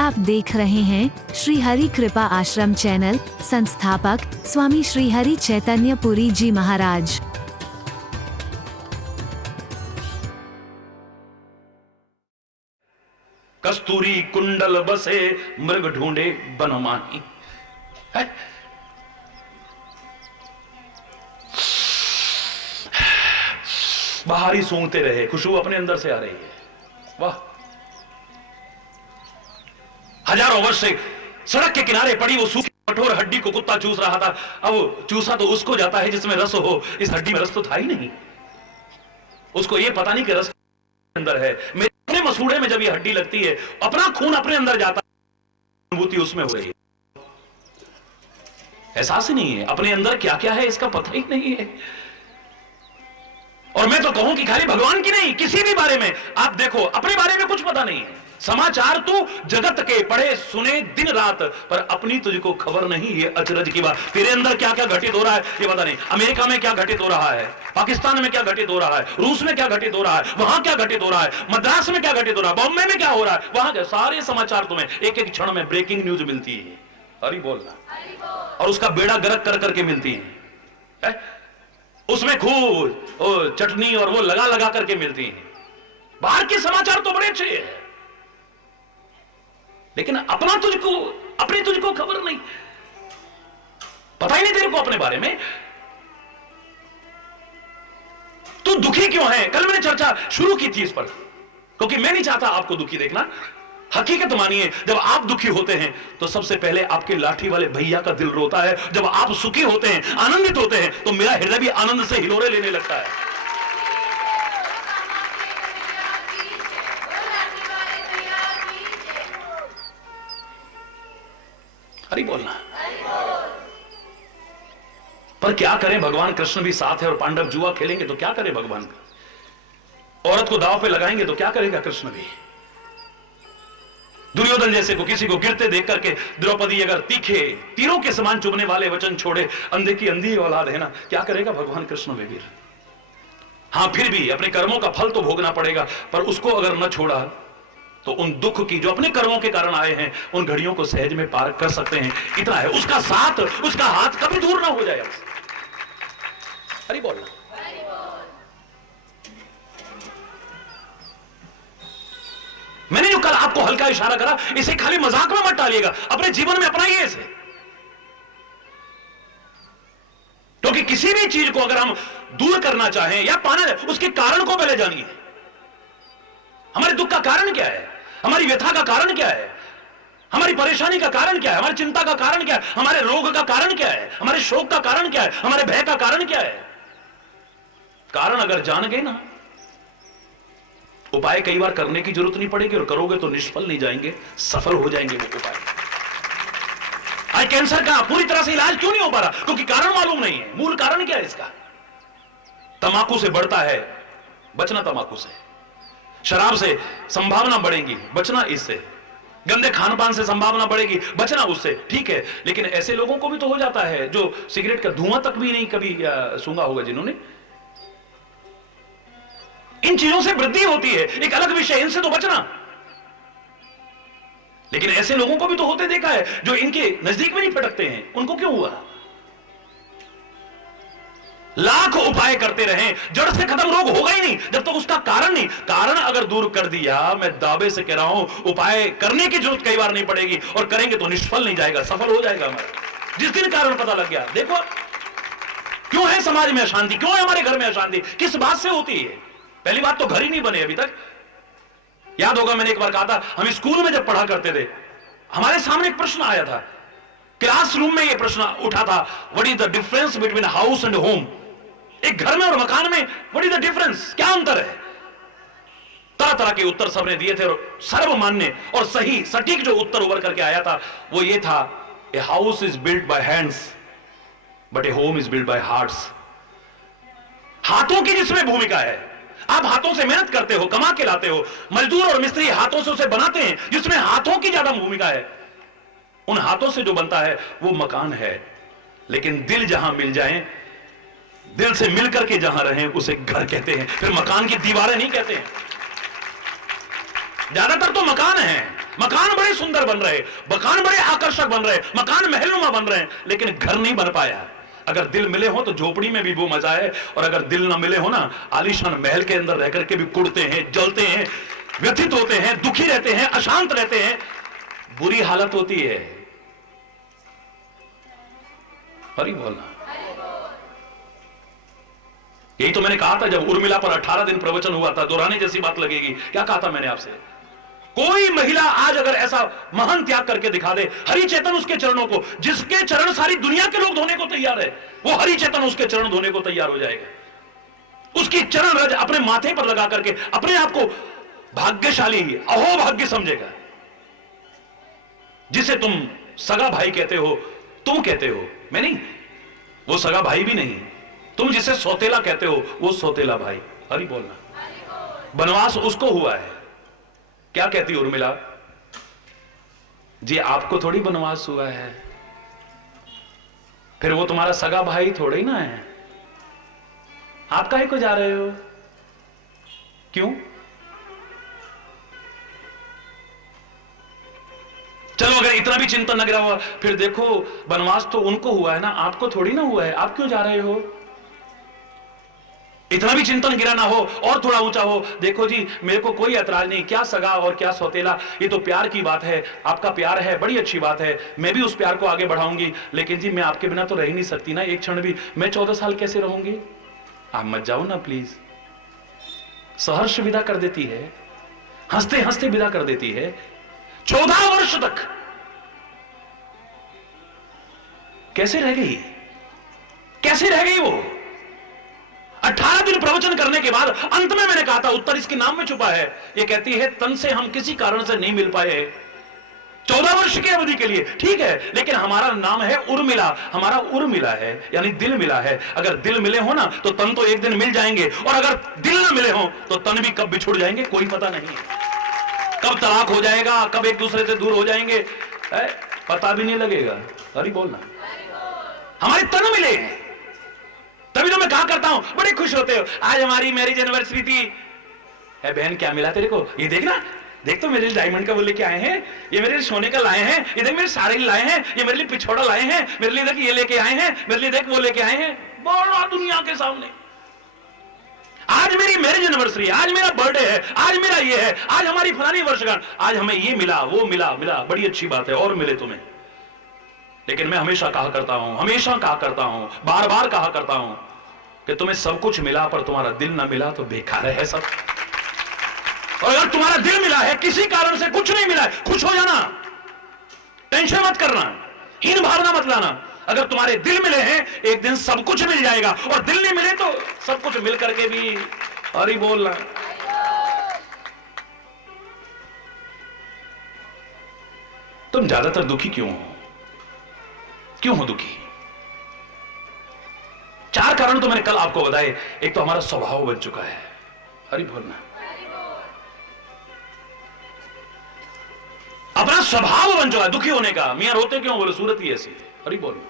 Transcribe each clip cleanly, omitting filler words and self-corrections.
आप देख रहे हैं श्री हरि कृपा आश्रम चैनल। संस्थापक स्वामी श्री हरि चैतन्य पुरी जी महाराज। कस्तूरी कुंडल बसे मृग ढूंढे बनमाही। बाहर ही सूंघते रहे, खुशबू अपने अंदर से आ रही है। वाह, हजारों वर्ष से सड़क के किनारे पड़ी वो सूखी कठोर हड्डी को कुत्ता चूस रहा था। अब चूसा तो उसको जाता है जिसमें रस हो, इस हड्डी में रस तो था ही नहीं। उसको ये पता नहीं कि रस अंदर है। मेरे अपने मसूड़े में जब ये हड्डी लगती है, अपना खून अपने अंदर जाता है, अनुभूति उसमें हो रही है। एहसास ही नहीं है अपने अंदर क्या क्या है, इसका पता ही नहीं है। और मैं तो कहूं कि खाली भगवान की नहीं, किसी भी बारे में आप देखो, अपने बारे में कुछ पता नहीं है। समाचार तू जगत के पढ़े सुने दिन रात, पर अपनी तुझको खबर नहीं। ये अचरज की बात, तेरे अंदर क्या क्या घटित हो रहा है ये पता नहीं। अमेरिका में क्या घटित हो रहा है, पाकिस्तान में क्या घटित हो रहा है, रूस में क्या घटित हो रहा है, वहां क्या घटित हो रहा है, मद्रास में क्या घटित हो रहा है, बॉम्बे में क्या हो रहा है, वहां के सारे समाचार तुम्हें एक एक क्षण में ब्रेकिंग न्यूज मिलती है। हरि बोलना, और उसका बेड़ा गर्क कर करके मिलती है। उसमें खूब चटनी और वो लगा लगा करके मिलती है। बाहर के समाचार तो बड़े अच्छे हैं, लेकिन अपना तुझको, अपनी तुझको खबर नहीं, पता ही नहीं तेरे को अपने बारे में। तू दुखी क्यों है? कल मैंने चर्चा शुरू की थी इस पर, क्योंकि मैं नहीं चाहता आपको दुखी देखना। हकीकत मानिए, जब आप दुखी होते हैं तो सबसे पहले आपके लाठी वाले भैया का दिल रोता है। जब आप सुखी होते हैं, आनंदित होते हैं, तो मेरा हृदय भी आनंद से हिलोरे लेने लगता है। हरि बोलना। पर क्या करें, भगवान कृष्ण भी साथ है और पांडव जुआ खेलेंगे तो क्या करे भगवान का? औरत को दांव पे लगाएंगे तो क्या करेगा कृष्ण भी? दुर्योधन जैसे को किसी को गिरते देख करके द्रौपदी अगर तीखे तीरों के समान चुभने वाले वचन छोड़े, अंधे की अंधी औलाद है ना, क्या करेगा भगवान कृष्ण में वीर? हां, फिर भी अपने कर्मों का फल तो भोगना पड़ेगा, पर उसको अगर न छोड़ा तो उन दुख की जो अपने कर्मों के कारण आए हैं, उन घड़ियों को सहज में पार कर सकते हैं। इतना है, उसका साथ, उसका हाथ कभी दूर ना हो जाए। हरि बोलना। मैंने जो कल आपको हल्का इशारा करा, इसे खाली मजाक में मत डालिएगा, अपने जीवन में अपनाइए इसे। क्योंकि किसी भी चीज को अगर हम दूर करना चाहें या पाना, उसके कारण को पहले जानिए। हमारे दुख का कारण क्या है, हमारी व्यथा का कारण क्या है, हमारी परेशानी का कारण क्या है, हमारी चिंता का कारण क्या है, हमारे रोग का कारण क्या है, हमारे शोक का कारण क्या है, हमारे भय का कारण क्या है। कारण अगर जान गए ना, उपाय कई बार करने की जरूरत नहीं पड़ेगी, और करोगे तो निष्फल नहीं जाएंगे, सफल हो जाएंगे वो उपाय। आज कैंसर का पूरी तरह से इलाज क्यों नहीं हो पा रहा? क्योंकि कारण मालूम नहीं है। मूल कारण क्या है इसका? तंबाकू से बढ़ता है, बचना तंबाकू से। शराब से संभावना बढ़ेगी, बचना इससे। गंदे खान पान से संभावना बढ़ेगी, बचना उससे। ठीक है, लेकिन ऐसे लोगों को भी तो हो जाता है जो सिगरेट का धुआं तक भी नहीं कभी सूंघा होगा, जिन्होंने। इन चीजों से वृद्धि होती है, एक अलग विषय, इनसे तो बचना। लेकिन ऐसे लोगों को भी तो होते देखा है जो इनके नजदीक में नहीं फटकते हैं। उनको क्यों हुआ? लाख उपाय करते रहें, जड़ से खत्म रोग होगा ही नहीं जब तक उसका कारण नहीं। कारण अगर दूर कर दिया, मैं दावे से कह रहा हूं, उपाय करने की जरूरत कई बार नहीं पड़ेगी, और करेंगे तो निष्फल नहीं जाएगा, सफल हो जाएगा हमारा। जिस दिन कारण पता लग गया, देखो क्यों है समाज में अशांति, क्यों है हमारे घर में अशांति, किस बात से होती है? पहली बात तो घर ही नहीं बने अभी तक। याद होगा मैंने एक बार कहा था, हम स्कूल में जब पढ़ा करते थे, हमारे सामने एक प्रश्न आया था, क्लासरूम में यह प्रश्न उठा था, what is the difference between house and home? एक घर में और मकान में व्हाट इज द डिफरेंस, क्या अंतर है? तरह तरह के उत्तर सबने दिए थे, और सर्वमान्य और सही सटीक जो उत्तर उभर करके आया था वो ये था, a house is built by hands but A home is built by hearts. हाथों की जिसमें भूमिका है, आप हाथों से मेहनत करते हो, कमा के लाते हो, मजदूर और मिस्त्री हाथों से उसे बनाते हैं, जिसमें हाथों की ज्यादा भूमिका है। उन हाथों से जो बनता है वो मकान है। लेकिन दिल जहां मिल जाए, दिल से मिलकर के जहां रहें, उसे घर कहते हैं, फिर मकान की दीवारें नहीं कहते हैं। ज्यादातर तो मकान है, मकान बड़े सुंदर बन रहे, मकान बड़े आकर्षक बन रहे, मकान महलनुमा बन रहे हैं, लेकिन घर नहीं बन पाया। अगर दिल मिले हो तो झोपड़ी में भी वो मजा है, और अगर दिल ना मिले हो ना, आलीशान महल के अंदर रहकर के भी कुड़ते हैं, जलते हैं, व्यथित होते हैं, दुखी रहते हैं, अशांत रहते हैं, बुरी हालत होती है। हरि बोलना। यही तो मैंने कहा था जब उर्मिला पर 18 दिन प्रवचन हुआ था, दोहराने जैसी बात लगेगी। क्या कहा था मैंने आपसे? कोई महिला आज अगर ऐसा महान त्याग करके दिखा दे, हरि चेतन उसके चरणों को, जिसके चरण सारी दुनिया के लोग धोने को तैयार है, वो हरि चेतन उसके चरण धोने को तैयार हो जाएगा। उसकी चरण रज अपने माथे पर लगा करके अपने आप को भाग्यशाली, अहोभाग्य समझेगा। जिसे तुम सगा भाई कहते हो, तुम कहते हो, मैं नहीं, वो सगा भाई भी नहीं। तुम जिसे सौतेला कहते हो, वो सौतेला भाई। हरि बोलना। वनवास उसको हुआ है। क्या कहती उर्मिला जी? आपको थोड़ी वनवास हुआ है, फिर वो तुम्हारा सगा भाई थोड़े ना है। आप काहे को जा रहे हो? क्यों? चलो अगर इतना भी चिंतन न गिरा हुआ, फिर देखो वनवास तो उनको हुआ है ना, आपको थोड़ी ना हुआ है, आप क्यों जा रहे हो? इतना भी चिंतन गिरा ना हो और थोड़ा ऊंचा हो, देखो जी मेरे को कोई ऐतराज नहीं, क्या सगा और क्या सौतेला, ये तो प्यार की बात है, आपका प्यार है, बड़ी अच्छी बात है, मैं भी उस प्यार को आगे बढ़ाऊंगी, लेकिन जी मैं आपके बिना तो रह ही नहीं सकती ना एक क्षण भी। मैं 14 साल कैसे रहूंगी? आप मत जाओ ना प्लीज। सहर्ष विदा कर देती है, हंसते हंसते विदा कर देती है। 14 वर्ष तक कैसे रह गई? कैसे रह गई वो? 18 दिन प्रवचन करने के बाद अंत में मैंने कहा था उत्तर इसके नाम में छुपा है। ये कहती है तन से हम किसी कारण से नहीं मिल पाए 14 वर्ष की अवधि के लिए, ठीक है, लेकिन हमारा नाम है उर्मिला, हमारा उर्मिला है, यानी दिल मिला है। अगर दिल मिले हो ना तो तन तो एक दिन मिल जाएंगे, और अगर दिल ना मिले हो तो तन भी कब बिछुड़ जाएंगे कोई पता नहीं। कब तलाक हो जाएगा, कब एक दूसरे से दूर हो जाएंगे, पता भी नहीं लगेगा। अरे बोलना। हमारे तन मिले हैं, तभी तो मैं कहा करता हूं बड़े खुश होते हो, आज हमारी मैरिज एनिवर्सरी थी। है बहन क्या मिला तेरे को? ये देखना, देख तो मेरे लिए डायमंड का वो लेके आए हैं, ये मेरे लिए सोने का लाए हैं, ये देख मेरे साड़ी लाए हैं, ये मेरे लिए पिछोड़ा लाए हैं, मेरे लिए देख ये लेके आए हैं, मेरे लिए देख वो लेके आए हैं। बोलो दुनिया के सामने आज मेरी मैरिज एनिवर्सरी है, आज मेरा बर्थडे है, आज मेरा ये है, आज हमारी फलानी वर्षगांठ, आज हमें ये मिला, वो मिला, बड़ी अच्छी बात है और मिले तुम्हें। लेकिन मैं हमेशा कहा करता हूं, बार बार कहा करता हूं कि तुम्हें सब कुछ मिला पर तुम्हारा दिल ना मिला तो बेकार है सब। और अगर तुम्हारा दिल मिला है, किसी कारण से कुछ नहीं मिला है, खुश हो जाना, टेंशन मत करना, हीन भावना मत लाना। अगर तुम्हारे दिल मिले हैं एक दिन सब कुछ मिल जाएगा, और दिल नहीं मिले तो सब कुछ मिल करके भी हरि बोलना। तुम ज्यादातर दुखी क्यों हो? क्यों हो दुखी? 4 कारण तो मैंने कल आपको बताए। एक तो हमारा स्वभाव बन चुका है, हरि बोलना। अपना स्वभाव बन चुका है दुखी होने का। मियां रोते क्यों? बोले सूरत ही ऐसी है, हरि बोलना।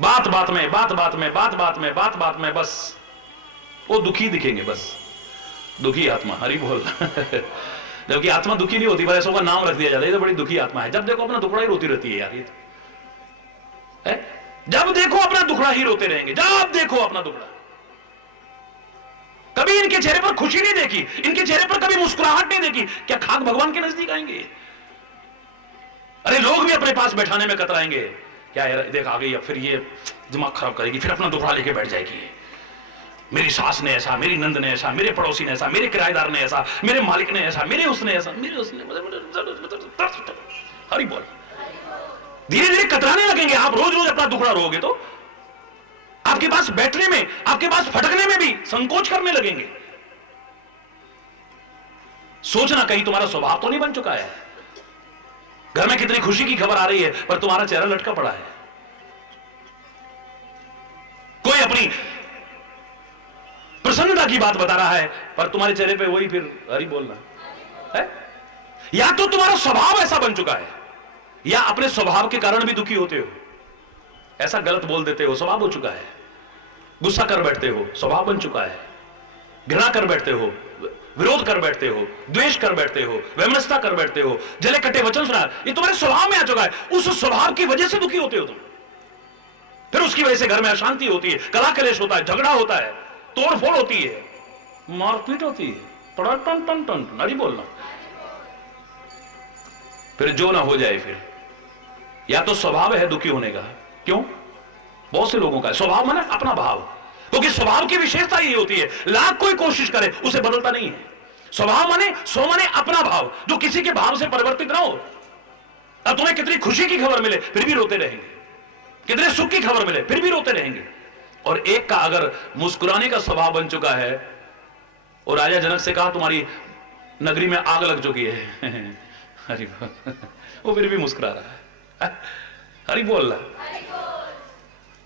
बात बात में बस वो दुखी दिखेंगे, बस दुखी आत्मा, हरि बोल। जबकि आत्मा दुखी नहीं होती, पर ऐसा का नाम रख दिया जाता है, ये तो बड़ी दुखी आत्मा है। जब देखो अपना दुखड़ा ही रोती रहती है यार, ये तो है? जब देखो अपना दुखड़ा ही रोते रहेंगे, जब देखो अपना दुखड़ा। कभी इनके चेहरे पर खुशी नहीं देखी, इनके चेहरे पर कभी मुस्कुराहट नहीं देखी। क्या खाक भगवान के नजदीक आएंगे? अरे लोग भी अपने पास बैठाने में कतराएंगे, क्या यार देख आ गई, अब फिर ये दिमाग खराब करेगी, फिर अपना दुखड़ा लेके बैठ जाएगी। मेरी सास ने ऐसा, मेरी नंद ने ऐसा, मेरे पड़ोसी ने ऐसा, मेरे किराएदार ने ऐसा, मेरे मालिक ने ऐसा, मेरे उसने हरि बोल। धीरे धीरे कतराने लगेंगे। आप रोज रोज अपना दुखड़ा रोगे तो आपके पास बैठने में, आपके पास फटकने में भी संकोच करने लगेंगे। सोचना कहीं तुम्हारा स्वभाव तो नहीं बन चुका है। घर में कितनी खुशी की खबर आ रही है पर तुम्हारा चेहरा लटका पड़ा है। कोई अपनी प्रसन्नता की बात बता रहा है पर तुम्हारे चेहरे पे वही फिर हरि बोलना है। या तो तुम्हारा स्वभाव ऐसा बन चुका है, या अपने स्वभाव के कारण भी दुखी होते हो, ऐसा गलत बोल देते हो, स्वभाव हो चुका है। गुस्सा कर बैठते हो, स्वभाव बन चुका है। घृणा कर बैठते हो, विरोध कर बैठते हो, द्वेष कर बैठते हो, वैमनस्यता कर बैठते हो, जले कटे वचन सुना, ये तुम्हारे स्वभाव में आ चुका है। उस स्वभाव की वजह से दुखी होते हो तुम। फिर उसकी वजह से घर में अशांति होती है, कला कलेश होता है, झगड़ा होता है, तोड़फोड़ होती है, मारपीट होती है, टन टन टन टन, नहीं बोलना। फिर जो ना हो जाए, फिर या तो स्वभाव है दुखी होने का। क्यों? बहुत से लोगों का स्वभाव माने अपना भाव, क्योंकि स्वभाव की विशेषता ये होती है, लाख कोई कोशिश करे उसे बदलता नहीं है। स्वभाव माने सो माने अपना भाव, जो किसी के भाव से परिवर्तित ना हो। अब तुम्हें कितनी खुशी की खबर मिले फिर भी रोते रहेंगे, कितने सुख की खबर मिले फिर भी रोते रहेंगे। और एक का अगर मुस्कुराने का स्वभाव बन चुका है, और राजा जनक से कहा तुम्हारी नगरी में आग लग चुकी है, हरि वो फिर भी मुस्कुरा रहा है, हरि बोल रहा,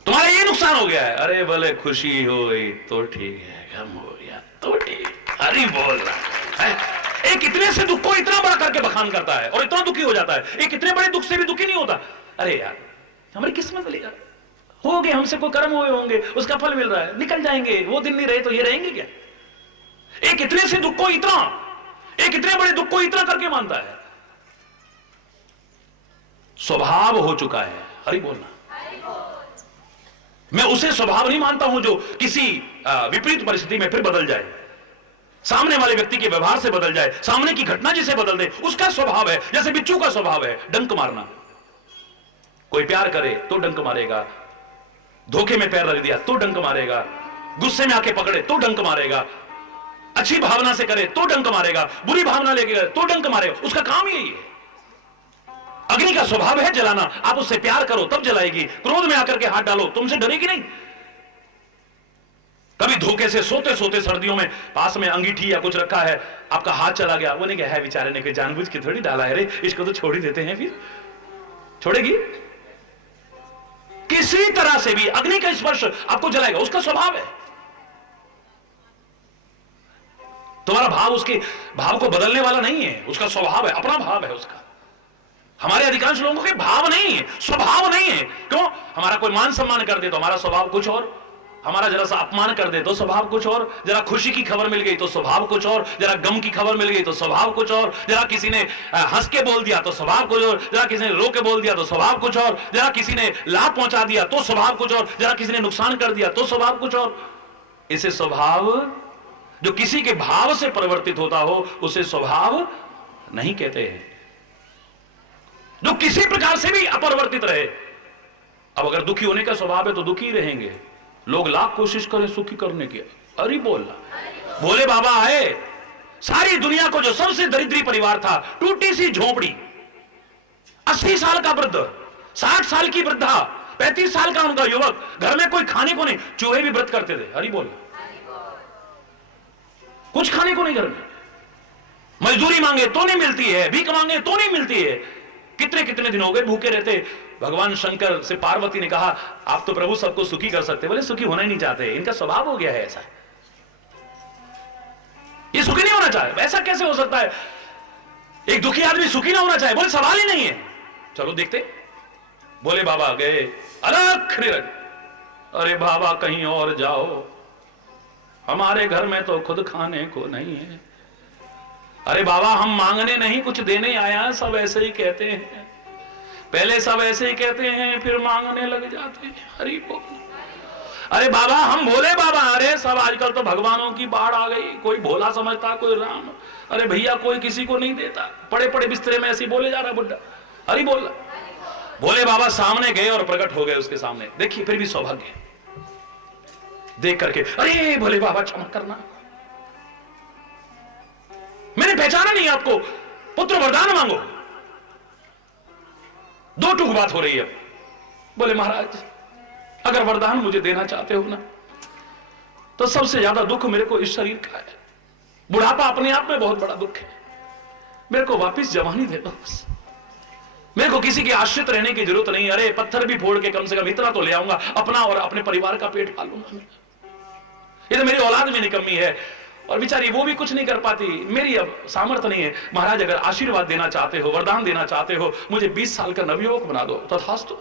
तुम्हारा ये नुकसान हो गया है, अरे भले खुशी हो गई तो ठीक है, गम हो गया तो ठीक, हरि बोल रहा है। एक इतने से दुख को इतना बड़ा करके बखान करता है और इतना दुखी हो जाता है। एक इतने बड़े दुख से भी दुखी नहीं होता, अरे यार हमारी किस्मत ले यार, हो गए हमसे कोई कर्म हुए होंगे, उसका फल मिल रहा है, निकल जाएंगे, वो दिन नहीं रहे तो ये रहेंगे क्या। एक इतने से दुख को इतना, एक इतने बड़े दुख को इतना करके मानता है। स्वभाव हो चुका है, हरि बोलना। मैं उसे स्वभाव नहीं मानता हूं जो किसी विपरीत परिस्थिति में फिर बदल जाए, सामने वाले व्यक्ति के व्यवहार से बदल जाए, सामने की घटना जिसे बदल दे, उसका स्वभाव है। जैसे बिच्छू का स्वभाव है डंक मारना, कोई प्यार करे तो डंक मारेगा, धोखे में पैर रख दिया तो डंक मारेगा, गुस्से में आके पकड़े तो डंक मारेगा, अच्छी भावना से करे तो डंक मारेगा, बुरी भावना लेके करे तो डंक मारेगा, उसका काम यही है। अग्नि का स्वभाव है जलाना, आप उससे प्यार करो तब जलाएगी, क्रोध में आकर के हाथ डालो तुमसे डरेगी नहीं। कभी धोखे से सोते सोते सर्दियों में पास में अंगीठी या कुछ रखा है, आपका हाथ चला गया, वो नहीं क्या है बेचारे ने कोई जानबूझ के थोड़ी डाला है, रे इसको तो छोड़ ही देते हैं, फिर छोड़ेगी? किसी तरह से भी अग्नि का स्पर्श आपको जलाएगा, उसका स्वभाव है। तुम्हारा भाव उसके भाव को बदलने वाला नहीं है, उसका स्वभाव है, अपना भाव है उसका। हमारे अधिकांश लोगों के भाव नहीं है, स्वभाव नहीं है। क्यों? हमारा कोई मान सम्मान कर दे तो हमारा स्वभाव कुछ और, हमारा जरा सा अपमान कर दे तो स्वभाव कुछ और, जरा खुशी की खबर मिल गई तो स्वभाव कुछ और, जरा गम की खबर मिल गई तो स्वभाव कुछ और, जरा किसी ने हंस के बोल दिया तो स्वभाव कुछ और, जरा किसी ने रो के बोल दिया तो स्वभाव कुछ और, जरा किसी ने लाभ पहुंचा दिया तो स्वभाव कुछ और, जरा किसी ने नुकसान कर दिया तो स्वभाव कुछ और। इसे स्वभाव, जो किसी के भाव से परिवर्तित होता हो उसे स्वभाव नहीं कहते हैं। जो किसी प्रकार से भी अपरिवर्तित रहे, अब अगर दुखी होने का स्वभाव है तो दुखी रहेंगे, लोग लाख कोशिश करें सुखी करने की, अरे बोलना। भोले बाबा आए, सारी दुनिया को जो सबसे दरिद्री परिवार था, टूटी सी झोपड़ी, 80 साल का वृद्ध, 60 साल की वृद्धा, 35 साल का उनका युवक, घर में कोई खाने को नहीं, चूहे भी व्रत करते थे, हरि बोल, कुछ खाने को नहीं घर में, मजदूरी मांगे तो नहीं मिलती है, भीख मांगे तो नहीं मिलती है, कितने कितने दिन हो गए भूखे रहते। भगवान शंकर से पार्वती ने कहा आप तो प्रभु सबको सुखी कर सकते, बोले सुखी होना ही नहीं चाहते, इनका स्वभाव हो गया है ऐसा, ये सुखी नहीं होना चाहे। ऐसा कैसे हो सकता है एक दुखी आदमी सुखी ना होना चाहे? बोले सवाल ही नहीं है, चलो देखते। बोले बाबा गए अलग निरग, अरे बाबा कहीं और जाओ, हमारे घर में तो खुद खाने को नहीं है। अरे बाबा हम मांगने नहीं कुछ देने आया, सब ऐसे ही कहते हैं, पहले सब ऐसे ही कहते हैं फिर मांगने लग जाते हैं, हरि बोल। अरे बाबा हम भोले बाबा, अरे सब आजकल तो भगवानों की बाढ़ आ गई, कोई भोला समझता कोई राम, अरे भैया कोई किसी को नहीं देता, पड़े पड़े बिस्तरे में ऐसे बोले जा रहा बुड्ढा, हरि बोल। भोले बाबा सामने गए और प्रकट हो गए उसके सामने, देखिए फिर भी सौभाग्य देख करके, अरे भोले बाबा क्षमा करना, मैंने पहचाना नहीं आपको, पुत्र वरदान मांगो। दो टूक बात हो रही है। बोले महाराज अगर वरदान मुझे देना चाहते हो ना, तो सबसे ज्यादा दुख मेरे को इस शरीर का है, बुढ़ापा अपने आप में बहुत बड़ा दुख है, मेरे को वापिस जवानी दे दो बस, मेरे को किसी के आश्रित रहने की जरूरत नहीं। अरे पत्थर भी फोड़ के कम से कम इतना तो ले आऊंगा, अपना और अपने परिवार का पेट पालूंगा। ये तो मेरी औलाद में निकम्मी है और बेचारी वो भी कुछ नहीं कर पाती, मेरी अब सामर्थ्य नहीं है। महाराज अगर आशीर्वाद देना चाहते हो, वरदान देना चाहते हो, मुझे 20 साल का नवयुवक बना दो, तथास्तु।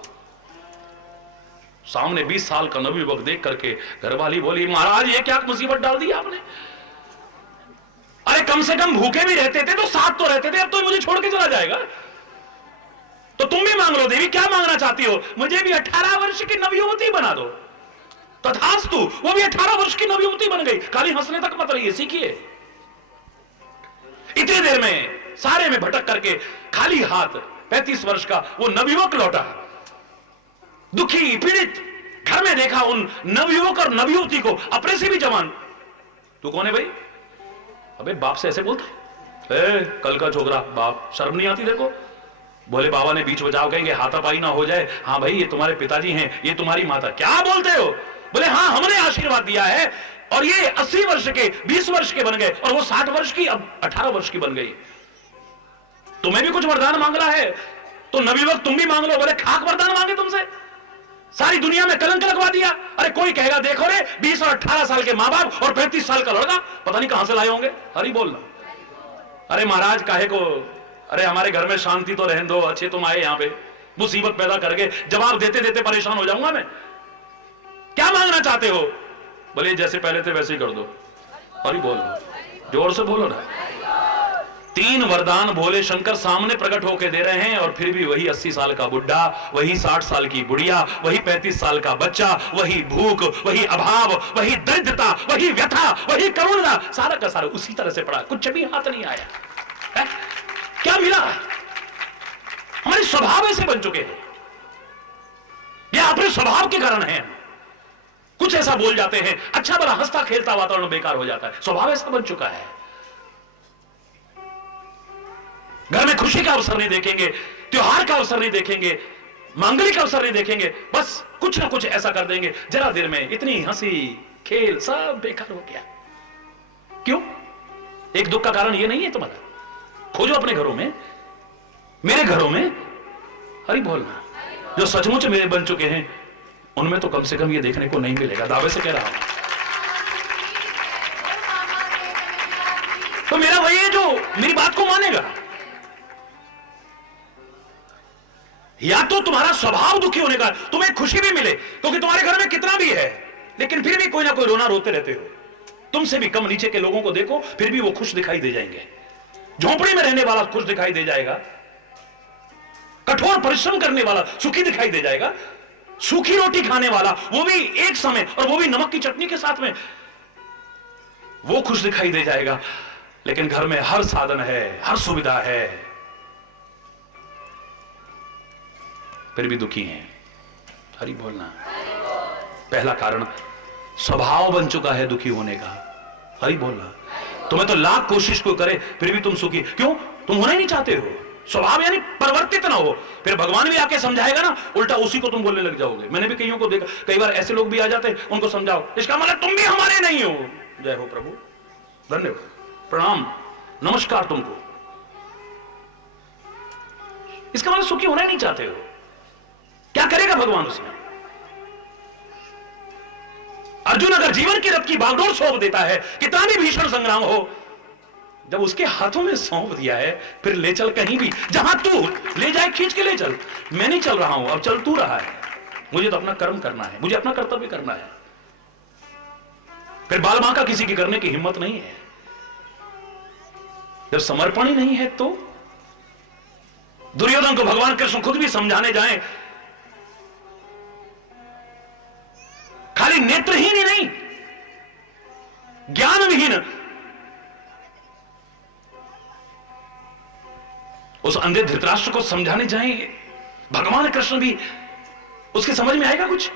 सामने 20 साल का नवयुवक देख करके घरवाली बोली, महाराज ये क्या मुसीबत डाल दी आपने? अरे कम से कम भूखे भी रहते थे तो साथ तो रहते थे, अब तो मुझे छोड़ के चला जाएगा। तो तुम भी मांग लो देवी, क्या मांगना चाहती हो? मुझे भी 18 वर्ष की नवयुवती बना दो। तथास्तु, वो भी 18 वर्ष की नवयुवती बन गई। खाली हंसने तक मत रहिए, सीखिए। इतनी देर में सारे में भटक करके खाली हाथ 35 वर्ष का वो नवयुवक लौटा, दुखी पीड़ित। घर में देखा उन नवयुवक और नवयुवती को, अपने से भी जवान। तू कौन है भाई? अबे बाप से ऐसे बोलता है? कल का छोकरा, बाप शर्म नहीं आती देखो? बोले बाबा ने बीच बचाव, कहेंगे हाथापाई ना हो जाए। हाँ भाई, ये तुम्हारे पिताजी हैं, ये तुम्हारी माता। क्या बोलते हो? बोले हाँ, हमने आशीर्वाद दिया है और ये 80 वर्ष के 20 वर्ष के बन गए और वो 60 वर्ष की अब 18 वर्ष की बन गई। तुम्हें भी कुछ वरदान मांगना है तो नवयुवक तुम भी मांग लो। बोले खाक वरदान मांगे तुमसे? सारी दुनिया में कलंक लगवा दिया। अरे कोई कहेगा देखो रे, 20 और 18 साल के मां बाप और 35 साल का लड़का पता नहीं कहां से लाए होंगे। हरी बोलना। अरे महाराज काहे को, अरे हमारे घर में शांति तो रहने दो, अच्छे तुम आए यहां पे मुसीबत पैदा करके, जवाब देते देते परेशान हो जाऊंगा मैं। क्या मांगना चाहते हो? बोले जैसे पहले थे वैसे ही कर दो। हरी बोल, जोर से बोलो ना। 3 वरदान भोले शंकर सामने प्रकट होके दे रहे हैं और फिर भी वही 80 साल का बुढ़ा, वही 60 साल की बुढ़िया, वही 35 साल का बच्चा, वही भूख, वही अभाव, वही दरिद्रता, वही व्यथा, वही करुणा, सारा का सारा उसी तरह से पड़ा। कुछ भी हाथ नहीं आया है? क्या मिला? हमारे स्वभाव ऐसे बन चुके हैं, यह अपने स्वभाव के कारण है। कुछ ऐसा बोल जाते हैं, अच्छा भला हंसता खेलता वातावरण बेकार हो जाता है। स्वभाव ऐसा बन चुका है। घर में खुशी का अवसर नहीं देखेंगे, त्योहार का अवसर नहीं देखेंगे, मांगलिक अवसर नहीं देखेंगे, बस कुछ ना कुछ ऐसा कर देंगे। जरा देर में इतनी हंसी खेल सब बेकार हो गया। क्यों? एक दुख का कारण ये नहीं है तुम्हारा? खोजो अपने घरों में, मेरे घरों में। हरि बोलना। जो सचमुच मेरे बन चुके हैं उनमें तो कम से कम ये देखने को नहीं मिलेगा, दावे से कह रहा हूं। तो मेरा वही है जो मेरी बात को मानेगा। या तो तुम्हारा स्वभाव दुखी होने का, तुम्हें खुशी भी मिले क्योंकि तुम्हारे घर में कितना भी है, लेकिन फिर भी कोई ना कोई रोना रोते रहते हो। तुमसे भी कम नीचे के लोगों को देखो, फिर भी वो खुश दिखाई दे जाएंगे। झोंपड़ी में रहने वाला खुश दिखाई दे जाएगा, कठोर परिश्रम करने वाला सुखी दिखाई दे जाएगा, सूखी रोटी खाने वाला वो भी एक समय और वो भी नमक की चटनी के साथ में, वो खुश दिखाई दे जाएगा। लेकिन घर में हर साधन है, हर सुविधा है, फिर भी दुखी हैं। हरि बोलना। पहला कारण स्वभाव बन चुका है दुखी होने का। हरि बोलना। तुम्हें तो लाख कोशिश को करे फिर भी तुम सुखी क्यों? तुम होना ही नहीं चाहते हो। स्वभाव यानी परिवर्तित ना हो, फिर भगवान भी आके समझाएगा ना, उल्टा उसी को तुम बोलने लग जाओगे। मैंने भी कईयों को देखा, कई बार ऐसे लोग भी आ जाते हैं, उनको समझाओ, इसका मतलब तुम भी हमारे नहीं हो। जय हो प्रभु, धन्यवाद, प्रणाम, नमस्कार तुमको। इसका मतलब सुखी होना ही नहीं चाहते हो। क्या करेगा भगवान उसमें? अर्जुन अगर जीवन की रथ की बागडोर सौंप देता है, कितना भी भीषण संग्राम हो, जब उसके हाथों में सौंप दिया है, फिर ले चल कहीं भी, जहां तू ले जाए खींच के ले चल। मैं नहीं चल रहा हूं, अब चल तू रहा है। मुझे तो अपना कर्म करना है, मुझे अपना कर्तव्य करना है। फिर बाल बांका किसी की करने की हिम्मत नहीं है। जब समर्पण ही नहीं है तो दुर्योधन को भगवान कृष्ण खुद भी समझाने जाएं, खाली नेत्रहीन ही नहीं, ज्ञान विहीन उस अंधे धृतराष्ट्र को समझाने जाएंगे, भगवान कृष्ण भी उसके समझ में आएगा कुछ?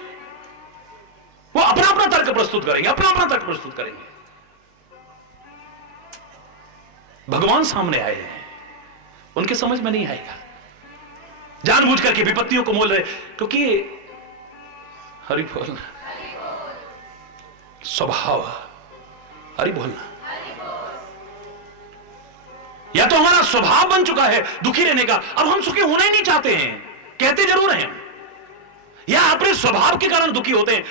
वो अपना अपना तर्क प्रस्तुत करेंगे, अपना अपना तर्क प्रस्तुत करेंगे। भगवान सामने आए हैं, उनके समझ में नहीं आएगा। जानबूझ करके विपत्तियों को मोल रहे, क्योंकि हरि बोलना स्वभाव। हरि बोलना। या तो हमारा स्वभाव बन चुका है दुखी रहने का, अब हम सुखी होना ही नहीं चाहते हैं, कहते जरूर हैं, या अपने स्वभाव के कारण दुखी होते हैं।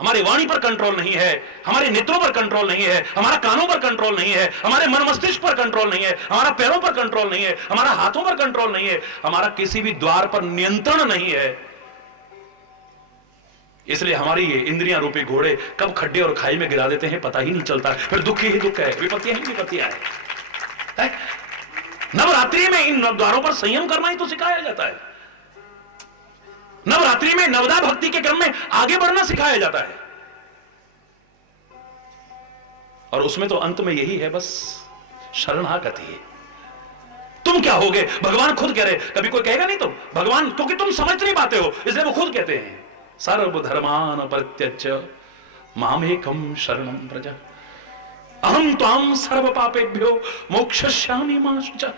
हमारे वाणी पर कंट्रोल नहीं है, हमारे नेत्रों पर कंट्रोल नहीं है, हमारा कानों पर कंट्रोल नहीं है, हमारे मन मस्तिष्क पर कंट्रोल नहीं है, हमारा पैरों पर कंट्रोल नहीं है, हमारा हाथों पर कंट्रोल नहीं है, हमारा किसी भी द्वार पर नियंत्रण नहीं है। इसलिए हमारी ये इंद्रियां रूपी घोड़े कब खड्डे और खाई में गिरा देते हैं पता ही नहीं चलता, फिर दुख ही दुख है, विपत्तियां ही विपत्तियां है। नवरात्रि में इन नवद्वारों पर संयम करना ही तो सिखाया जाता है। नवरात्रि में नवदा भक्ति के क्रम में आगे बढ़ना सिखाया जाता है, और उसमें तो अंत में यही है बस शरणागति। तुम क्या होगे भगवान खुद कह रहे, कभी कोई कहेगा नहीं तो भगवान, क्योंकि तुम समझ नहीं पाते हो इसलिए वो खुद कहते हैं सर्वधर्मान परित्यज्य मामेकं शरणं व्रज अहम त्वां सर्व पापेभ्यो मोक्षयिष्यामि मा शुचः।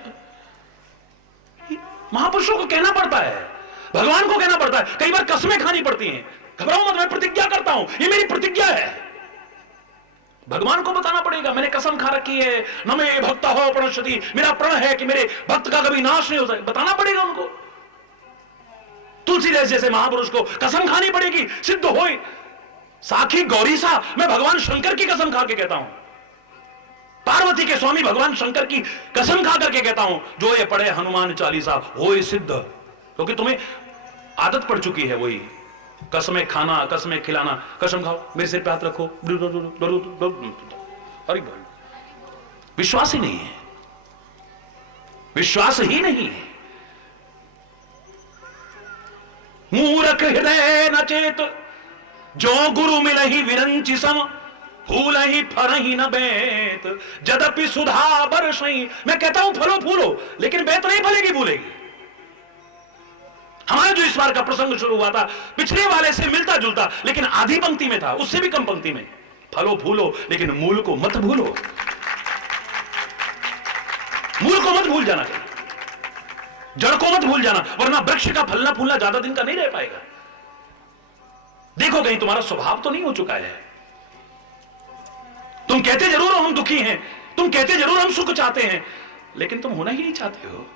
महापुरुषों को कहना पड़ता है, भगवान को कहना पड़ता है, कई बार कसमें खानी पड़ती हैं, घबराओ मत मैं प्रतिज्ञा करता हूं, ये मेरी प्रतिज्ञा है। भगवान को बताना पड़ेगा मैंने कसम खा रखी है, न मे भक्त हो प्रणश्यति, मेरा प्रण है कि मेरे भक्त का कभी नाश नहीं हो सकता, बताना पड़ेगा उनको। तुलसीदास जैसे महापुरुष को कसम खानी पड़ेगी, सिद्ध होए साखी गौरी सा, मैं भगवान शंकर की कसम खा के कहता हूं, पार्वती के स्वामी भगवान शंकर की कसम खा करके कहता हूं, जो ये पढ़े हनुमान चालीसा होए सिद्ध। क्योंकि तुम्हें आदत पड़ चुकी है वही कसमें खाना, कसमें खिलाना, कसम खाओ मेरे सिर पे हाथ रखो, अरे बोल, विश्वास ही नहीं है, विश्वास ही नहीं है। मूरख हृदय न चेत जो गुरु मिलहि विरंचि सम फूलहि फरहि न बेत जदपि सुधा बरसई। मैं कहता हूं फलो फूलो, लेकिन बेत नहीं फलेगी फूलेगी। हमारा जो इस बार का प्रसंग शुरू हुआ था पिछले वाले से मिलता जुलता, लेकिन आधी पंक्ति में था, उससे भी कम पंक्ति में, फलो फूलो लेकिन मूल को मत भूलो, मूल को मत भूल जाना कहीं, जड़ को मत भूल जाना, वरना वृक्ष का फलना फूलना ज्यादा दिन का नहीं रह पाएगा। देखो कहीं तुम्हारा स्वभाव तो नहीं हो चुका है। तुम कहते जरूर हो हम दुखी हैं, तुम कहते जरूर हम सुख चाहते हैं, लेकिन तुम होना ही नहीं चाहते हो।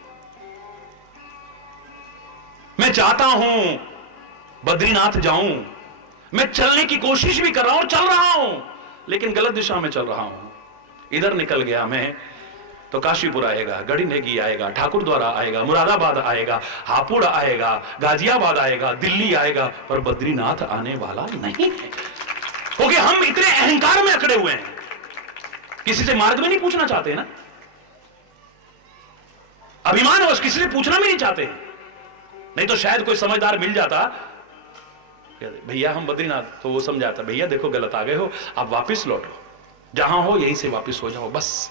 मैं चाहता हूं बद्रीनाथ जाऊं, मैं चलने की कोशिश भी कर रहा हूं, चल रहा हूं, लेकिन गलत दिशा में चल रहा हूं। इधर निकल गया मैं तो काशीपुर आएगा, गढ़ी नेगी आएगा, ठाकुर द्वारा आएगा, मुरादाबाद आएगा, हापुड़ आएगा, गाजियाबाद आएगा, दिल्ली आएगा, पर बद्रीनाथ आने वाला नहीं है। क्योंकि हम इतने अहंकार में अकड़े हुए हैं, किसी से मार्ग में नहीं पूछना चाहते ना, अभिमानवश किसी से पूछना भी नहीं चाहते। नहीं तो शायद कोई समझदार मिल जाता, भैया हम बद्रीनाथ, तो वो समझाता भैया देखो गलत आ गए हो, आप वापस लौटो, जहां हो यहीं से वापस हो जाओ बस।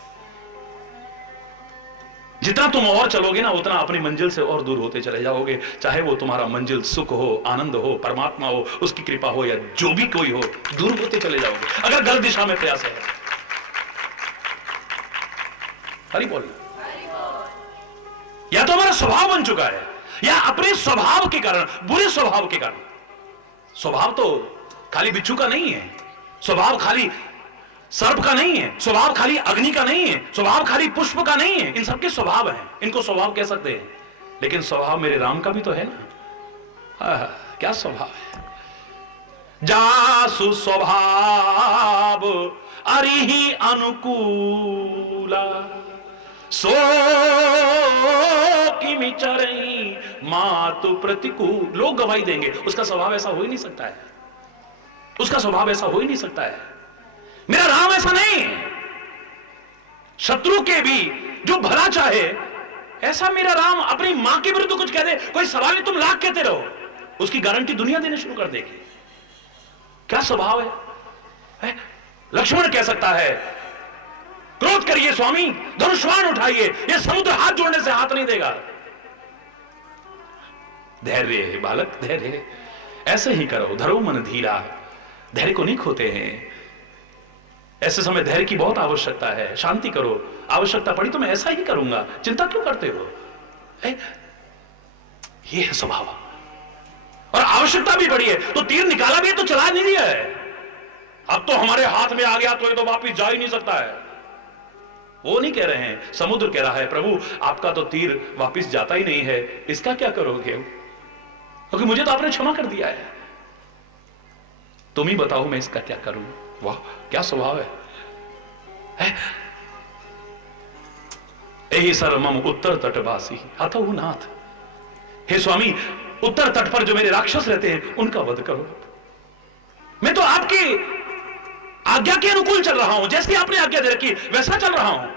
जितना तुम और चलोगे ना उतना अपनी मंजिल से और दूर होते चले जाओगे, चाहे वो तुम्हारा मंजिल सुख हो, आनंद हो, परमात्मा हो, उसकी कृपा हो, या जो भी कोई हो, दूर होते चले जाओगे अगर गलत दिशा में प्रयास है। हरि बोल। या तो हमारा स्वभाव बन चुका है, या अपने स्वभाव के कारण, बुरे स्वभाव के कारण। स्वभाव तो खाली बिच्छू का नहीं है, स्वभाव खाली सर्प का नहीं है, स्वभाव खाली अग्नि का नहीं है, स्वभाव खाली पुष्प का नहीं है, इन सबके स्वभाव हैं, इनको स्वभाव कह सकते हैं। लेकिन स्वभाव मेरे राम का भी तो है ना। क्या स्वभाव है? जासु स्वभाव अरिहि अनुकूला सो किमि चरहि मातु प्रतिकूल। लोग गवाही देंगे उसका स्वभाव ऐसा हो ही नहीं सकता है, उसका स्वभाव ऐसा हो ही नहीं सकता है। मेरा राम ऐसा नहीं है, शत्रु के भी जो भला चाहे, ऐसा मेरा राम अपनी मां के विरुद्ध कुछ कह दे, कोई सवाल नहीं, तुम लाख कहते रहो, उसकी गारंटी दुनिया देने शुरू कर देगी। क्या स्वभाव है? लक्ष्मण कह सकता है क्रोध करिए स्वामी, धनुष्वाण उठाइए, यह समुद्र हाथ जोड़ने से हाथ नहीं देगा। धैर्य है बालक, धैर्य, ऐसे ही करो, धरो मन धीरा, धैर्य को नहीं खोते हैं। ऐसे समय धैर्य की बहुत आवश्यकता है, शांति करो, आवश्यकता पड़ी तो मैं ऐसा ही करूंगा, चिंता क्यों करते हो? ये है स्वभाव। और आवश्यकता भी पड़ी है तो तीर निकाला भी है तो चला नहीं दिया है। अब तो हमारे हाथ में आ गया तो ये तो वापिस जा ही नहीं सकता है। वो नहीं कह रहे हैं, समुद्र कह रहा है प्रभु आपका तो तीर वापिस जाता ही नहीं है, इसका क्या करोगे? क्योंकि मुझे तो आपने क्षमा कर दिया है, तुम ही बताओ मैं इसका क्या करूं? वाह क्या स्वभाव है? यही सर मम उत्तर तटवासी अथो नाथ। हे स्वामी उत्तर तट पर जो मेरे राक्षस रहते हैं उनका वध करो। मैं तो आपकी आज्ञा के अनुकूल चल रहा हूं, जैसी आपने आज्ञा दे रखी वैसा चल रहा हूं।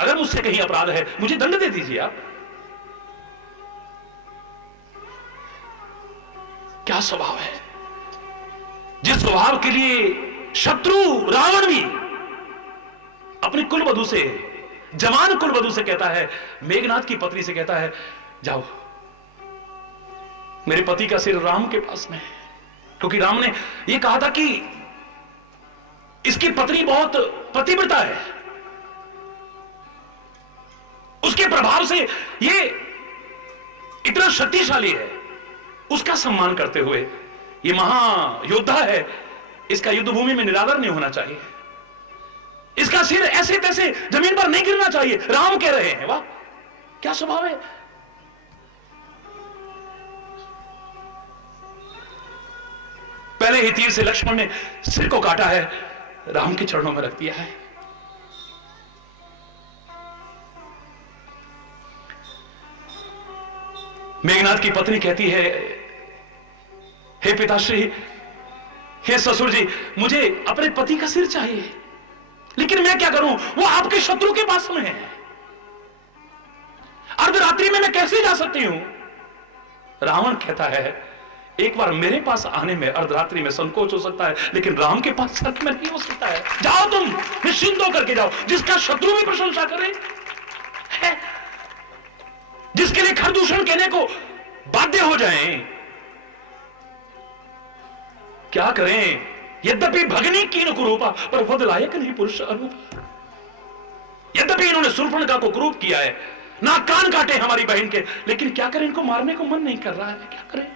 अगर मुझसे कहीं अपराध है मुझे दंड दे दीजिए आप। क्या स्वभाव है, जिस स्वभाव के लिए शत्रु रावण भी अपनी कुलवधू से, जवान कुलवधू से कहता है, मेघनाथ की पत्नी से कहता है, जाओ मेरे पति का सिर राम के पास में है। क्योंकि राम ने यह कहा था कि इसकी पत्नी बहुत पतिव्रता है, उसके प्रभाव से ये इतना शक्तिशाली है। उसका सम्मान करते हुए, ये महायोद्धा है, इसका युद्ध भूमि में निरादर नहीं होना चाहिए, इसका सिर ऐसे तैसे जमीन पर नहीं गिरना चाहिए, राम कह रहे हैं। वाह क्या स्वभाव है। पहले ही तीर से लक्ष्मण ने सिर को काटा है, राम के चरणों में रख दिया है। मेघनाथ की पत्नी कहती है, हे पिताश्री, हे ससुर जी, मुझे अपने पति का सिर चाहिए, लेकिन मैं क्या करूं, वो आपके शत्रु के पास में है, अर्धरात्रि में मैं कैसे जा सकती हूं। रावण कहता है, एक बार मेरे पास आने में अर्धरात्रि में संकोच हो सकता है, लेकिन राम के पास सच में नहीं हो सकता है। जाओ तुम निश्चिंत होकर के जाओ, जिसका शत्रु भी प्रशंसा करे, है? जिसके लिए खरदूषण कहने को बाध्य हो जाएं। क्या करें, यद्यपि भगनी कीन कुरूपा पर वध लायक नहीं पुरुष अरूपा। यद्यपि इन्होंने शूर्पणखा को कुरूप किया है, ना कान काटे हमारी बहन के, लेकिन क्या करें, इनको मारने को मन नहीं कर रहा है, क्या करें।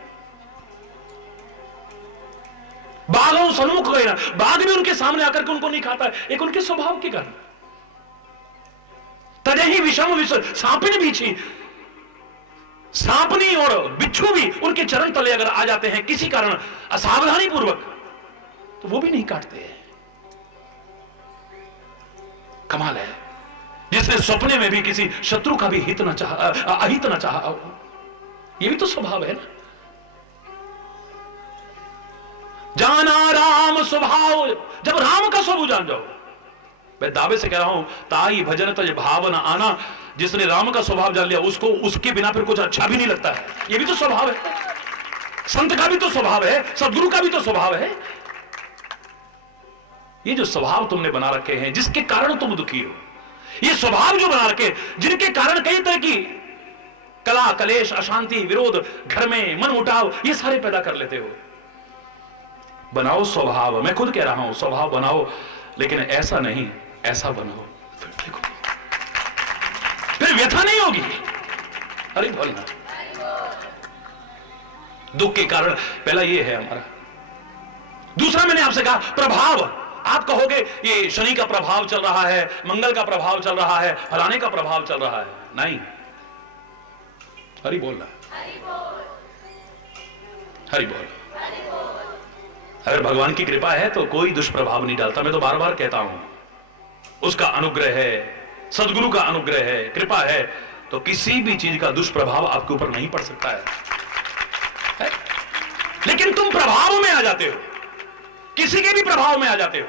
बाघों सन्मुख गए ना, बाघ भी उनके सामने आकर के उनको नहीं खाता है, एक उनके स्वभाव के कारण। तजहि विषम विष सांपिन बीछी, सांपनी और बिच्छू भी उनके चरण तले अगर आ जाते हैं किसी कारण असावधानी पूर्वक, तो वो भी नहीं काटते हैं। कमाल है, जिसने सपने में भी किसी शत्रु का भी हित न चाहा, अहित न चाहा, ये भी तो स्वभाव है ना। जाना राम स्वभाव, जब राम का स्वभाव जान जाओ, मैं दावे से कह रहा हूं, ताई भजन तज भाव न आना, जिसने राम का स्वभाव जान लिया उसको उसके बिना फिर कुछ अच्छा भी नहीं लगता है। ये भी तो स्वभाव है, संत का भी तो स्वभाव है, सदगुरु का भी तो स्वभाव है। ये जो स्वभाव तुमने बना रखे हैं, जिसके कारण तुम दुखी हो, ये स्वभाव जो बना रखे, जिनके कारण कई तरह की कला कलेश अशांति विरोध घर में मन मुटाव ये सारे पैदा कर लेते हो। बनाओ स्वभाव, मैं खुद कह रहा हूं स्वभाव बनाओ, लेकिन ऐसा नहीं, ऐसा बनाओ, फिर देखो, फिर व्यथा नहीं होगी। अरे बोलना, दुख के कारण पहला ये है हमारा। दूसरा मैंने आपसे कहा प्रभाव, आप कहोगे ये शनि का प्रभाव चल रहा है, मंगल का प्रभाव चल रहा है, फलाने का प्रभाव चल रहा है, नहीं। हरि बोलना, हरि बोल। अगर भगवान की कृपा है तो कोई दुष्प्रभाव नहीं डालता, मैं तो बार बार कहता हूं, उसका अनुग्रह है, सदगुरु का अनुग्रह है, कृपा है, तो किसी भी चीज का दुष्प्रभाव आपके ऊपर नहीं पड़ सकता है? लेकिन तुम प्रभाव में आ जाते हो, किसी के भी प्रभाव में आ जाते हो।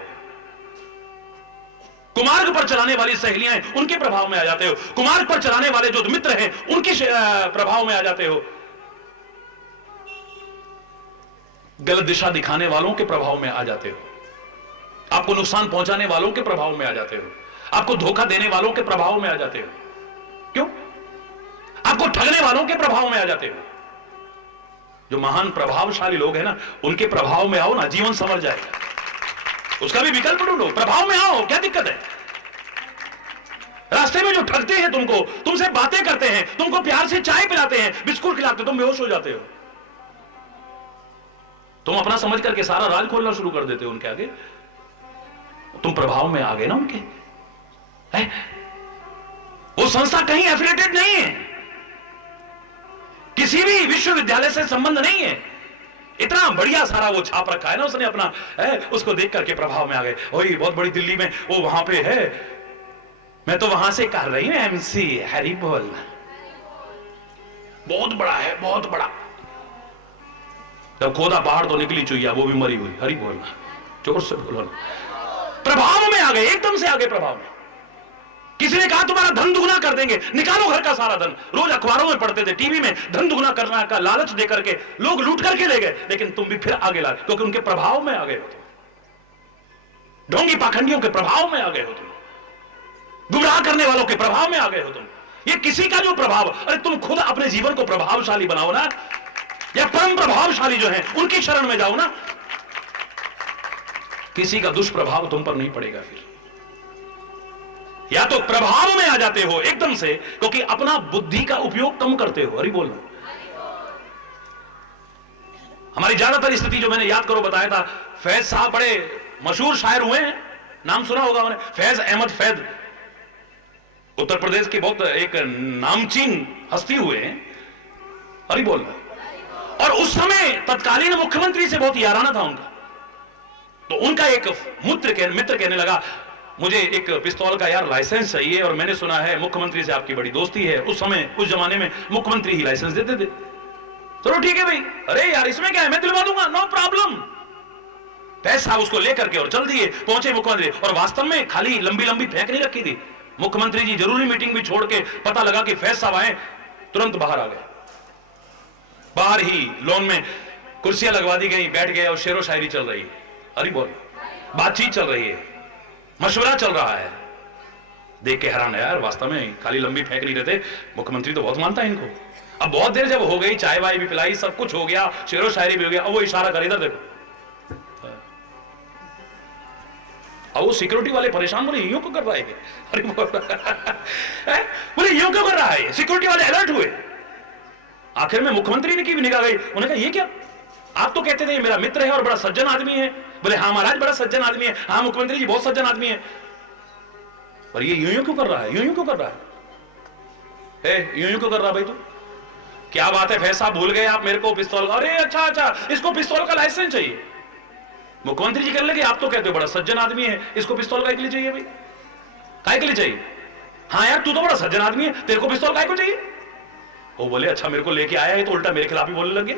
कुमार्ग पर चलाने वाली सहेलियां उनके प्रभाव में आ जाते हो, कुमार्ग पर चलाने वाले जो मित्र हैं उनके प्रभाव में आ जाते हो, गलत दिशा दिखाने वालों के प्रभाव में आ जाते हो, आपको नुकसान पहुंचाने वालों के प्रभाव में आ जाते हो, आपको धोखा देने वालों के प्रभाव में आ जाते हो। क्यों? आपको ठगने वालों के प्रभाव में आ जाते हो। जो महान प्रभावशाली लोग हैं ना, उनके प्रभाव में आओ ना, जीवन संवर जाएगा। उसका भी विकल्प ढूंढो, प्रभाव में आओ, क्या दिक्कत है। रास्ते में जो ठगते हैं तुमको, तुमसे बातें करते हैं, तुमको प्यार से चाय पिलाते हैं, बिस्कुट खिलाते, तुम बेहोश हो जाते हो, तुम अपना समझ करके सारा राज खोलना शुरू कर देते हो उनके आगे। तुम प्रभाव में आ गए ना उनके, है? वो संस्था कहीं एफिलिएटेड नहीं है, किसी भी विश्वविद्यालय से संबंध नहीं है, इतना बढ़िया सारा वो छाप रखा है ना उसने अपना, है? उसको देख करके प्रभाव में आ गए। ओए बहुत बड़ी दिल्ली में वो वहां पे है, मैं तो वहां से कर रही हूं एमसी, हरि बोल, बहुत बड़ा है, बहुत बड़ा। जब खोदा पहाड़ तो निकली चुईया, वो भी मरी हुई। हरि बोलना, जोर से बोलो ना। प्रभाव में आ गए, एकदम से आ गए प्रभाव में। किसी ने कहा तुम्हारा धन दुगना कर देंगे, निकालो घर का सारा धन। रोज अखबारों में पढ़ते थे, टीवी में, धन दुगना करना का लालच दे करके लोग लूट करके ले गए, लेकिन तुम भी फिर आगे ला, क्योंकि उनके प्रभाव में आ गए हो तुम। ढोंगी पाखंडियों के प्रभाव में आ गए हो तुम, गुमराह करने वालों के प्रभाव में आ गए हो तुम। ये किसी का जो प्रभाव, अरे तुम खुद अपने जीवन को प्रभावशाली बनाओ ना, या परम प्रभावशाली जो है उनकी शरण में जाओ ना। किसी का दुष्प्रभाव तुम पर नहीं पड़ेगा। फिर या तो प्रभाव में आ जाते हो एकदम से, क्योंकि अपना बुद्धि का उपयोग कम करते हो। अरे बोलना, हमारी ज्यादातर स्थिति जो मैंने याद करो बताया था, फैज साहब बड़े मशहूर शायर हुए हैं, नाम सुना होगा मैंने, फैज अहमद फैज, उत्तर प्रदेश की बहुत एक नामचीन हस्ती हुए हैं। अरे बोलना, और उस समय तत्कालीन मुख्यमंत्री से बहुत याराना था उनका। तो उनका एक मित्र कहने लगा, मुझे एक पिस्तौल का यार लाइसेंस चाहिए, और मैंने सुना है मुख्यमंत्री से आपकी बड़ी दोस्ती है। उस समय, उस जमाने में मुख्यमंत्री ही लाइसेंस देते थे। चलो ठीक है भाई, अरे यार इसमें क्या है, मैं दिलवा दूंगा, नो प्रॉब्लम। पैसा उसको लेकर के और चल दिए, पहुंचे मुख्यमंत्री। और वास्तव में खाली लंबी लंबी फेंक नहीं रखी थी, मुख्यमंत्री जी जरूरी मीटिंग भी छोड़ के, पता लगा कि फैज साहब आए, तुरंत बाहर आ गए। बाहर ही लॉन में कुर्सियां लगवा दी गई, बैठ गए और शेरो शायरी चल रही है। अरे बोल, बातचीत चल रही है, मशवरा चल रहा है। देख के हैरान है यार, वास्तव में खाली लंबी फेंक नहीं रहते, मुख्यमंत्री तो बहुत मानता है इनको। अब बहुत देर जब हो गई, चाय वाय भी पिलाई, सब कुछ हो गया, शेरो शायरी भी हो गया, अब वो इशारा कर, इधर देखो। अब वो सिक्योरिटी वाले परेशान, बोले यूं क्यों कर रहा है? अरे बोले यूं क्यों कर रहा है? सिक्योरिटी वाले अलर्ट हुए। आखिर में मुख्यमंत्री ने की भी निगाह गई, उन्होंने कहा ये क्या, आप तो कहते थे मेरा मित्र है और बड़ा सज्जन आदमी है। बोले हाँ महाराज, बड़ा सज्जन आदमी है, हाँ मुख्यमंत्री जी बहुत सज्जन आदमी है, पर ये यूं क्यों कर रहा है, यूं क्यों कर रहा है? यूं क्यों कर रहा भाई तू? क्या बात है फैज साहब, भूल गए आप मेरे को पिस्तौल? अरे अच्छा, इसको पिस्तौल का लाइसेंस चाहिए। मुख्यमंत्री जी कहने लगे, आप तो कहते हो बड़ा सज्जन आदमी है, इसको पिस्तौल काहे के लिए चाहिए भाई? काहे के लिए चाहिए? हाँ यार तू तो बड़ा सज्जन आदमी है, तेरे को पिस्तौल काहे को चाहिए? वो बोले अच्छा मेरे को लेके आया है, तो उल्टा मेरे खिलाफ ही बोलने लग गए।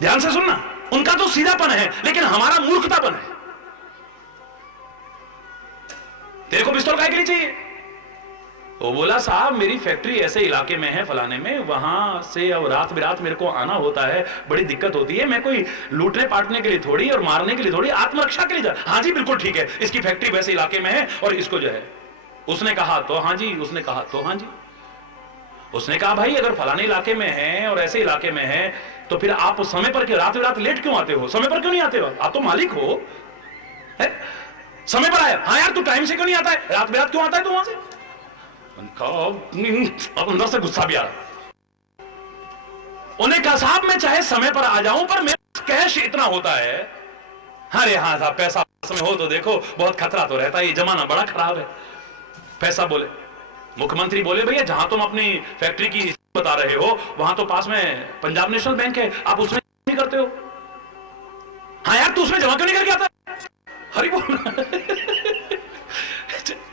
ध्यान से सुनना, उनका तो सीधापन है, लेकिन हमारा मूर्खतापन है। तेरे को पिस्तौल काहे के लिए चाहिए? वो बोला साहब मेरी फैक्ट्री ऐसे इलाके में है फलाने में, वहां से अब रात बिरात मेरे को आना होता है, बड़ी दिक्कत होती है, मैं कोई लूटने पाटने के लिए थोड़ी और मारने के लिए थोड़ी, आत्मरक्षा के लिए जा। हाँ जी बिल्कुल ठीक है, इसकी फैक्ट्री वैसे इलाके में है और इसको जो है, उसने कहा तो हाँ जी, उसने कहा तो हाँ जी। उसने कहा भाई अगर फलाने इलाके में है और ऐसे इलाके में है, तो फिर आप समय पर रात बिरात लेट क्यों आते हो? समय पर क्यों नहीं आते हो? आप तो मालिक हो, है? समय पर आया, हाँ यार तू टाइम से क्यों नहीं आता है, रात बिरात क्यों आता है तू वहां से? अब अंदर से गुस्सा भी आ रहा। उन्हें कहा साहब मैं चाहे समय पर आ जाऊं, पर मेरा कैश इतना होता है। अरे हाँ साहब पैसा में हो तो देखो, बहुत खतरा तो रहता है, ये जमाना बड़ा खराब है। पैसा बोले, मुख्यमंत्री बोले भैया जहां तुम अपनी फैक्ट्री की बता रहे हो, वहां तो पास में पंजाब नेशनल बैंक है, आप उसमें नहीं करते हो? हाँ यार तू उसमें जमा क्यों नहीं करके आता? हरी बोल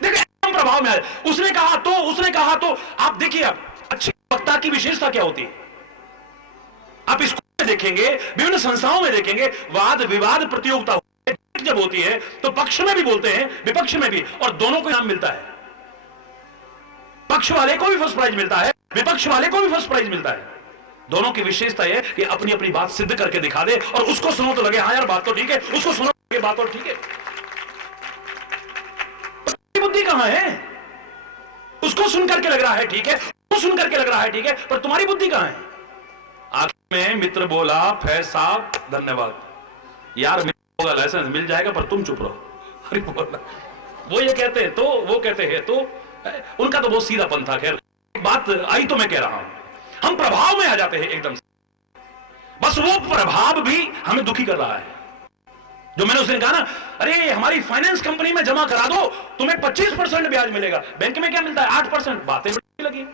देखो प्रभाव में आए। उसने कहा तो आप देखिए, आप अच्छी वक्ता की विशेषता क्या होती है, आप स्कूल में देखेंगे, विभिन्न संस्थाओं में देखेंगे, वाद विवाद प्रतियोगिता जब होती है तो पक्ष में भी बोलते हैं विपक्ष में भी, और दोनों को इनाम मिलता है। पक्ष वाले को भी फर्स्ट प्राइज मिलता है, विपक्ष वाले को भी फर्स्ट प्राइज मिलता है। दोनों की विशेषता है कि अपनी अपनी बात सिद्ध करके दिखा दे, और उसको सुनो तो लगे हाँ यार बात तो ठीक है, उसको सुनो तो बात और ठीक है। बुद्धि कहां है? उसको सुन करके लग रहा है ठीक है, उसको सुन करके लग रहा है ठीक है, पर तुम्हारी बुद्धि कहां है? आखिर में मित्र बोला फैज साहब धन्यवाद यार, होगा लाइसेंस मिल जाएगा, पर तुम चुप रहो। अरे बोला वो ये कहते हैं तो वो कहते हैं तो, उनका तो बहुत सीधापन था। खैर बात आई तो मैं कह रहा हूं, हम प्रभाव में आ जाते हैं एकदम से, बस वो प्रभाव भी हमें दुखी कर रहा है। जो मैंने उसने कहा ना, अरे हमारी फाइनेंस कंपनी में जमा करा दो, तुम्हें 25% ब्याज मिलेगा, बैंक में क्या मिलता है 8%। बातें लगी,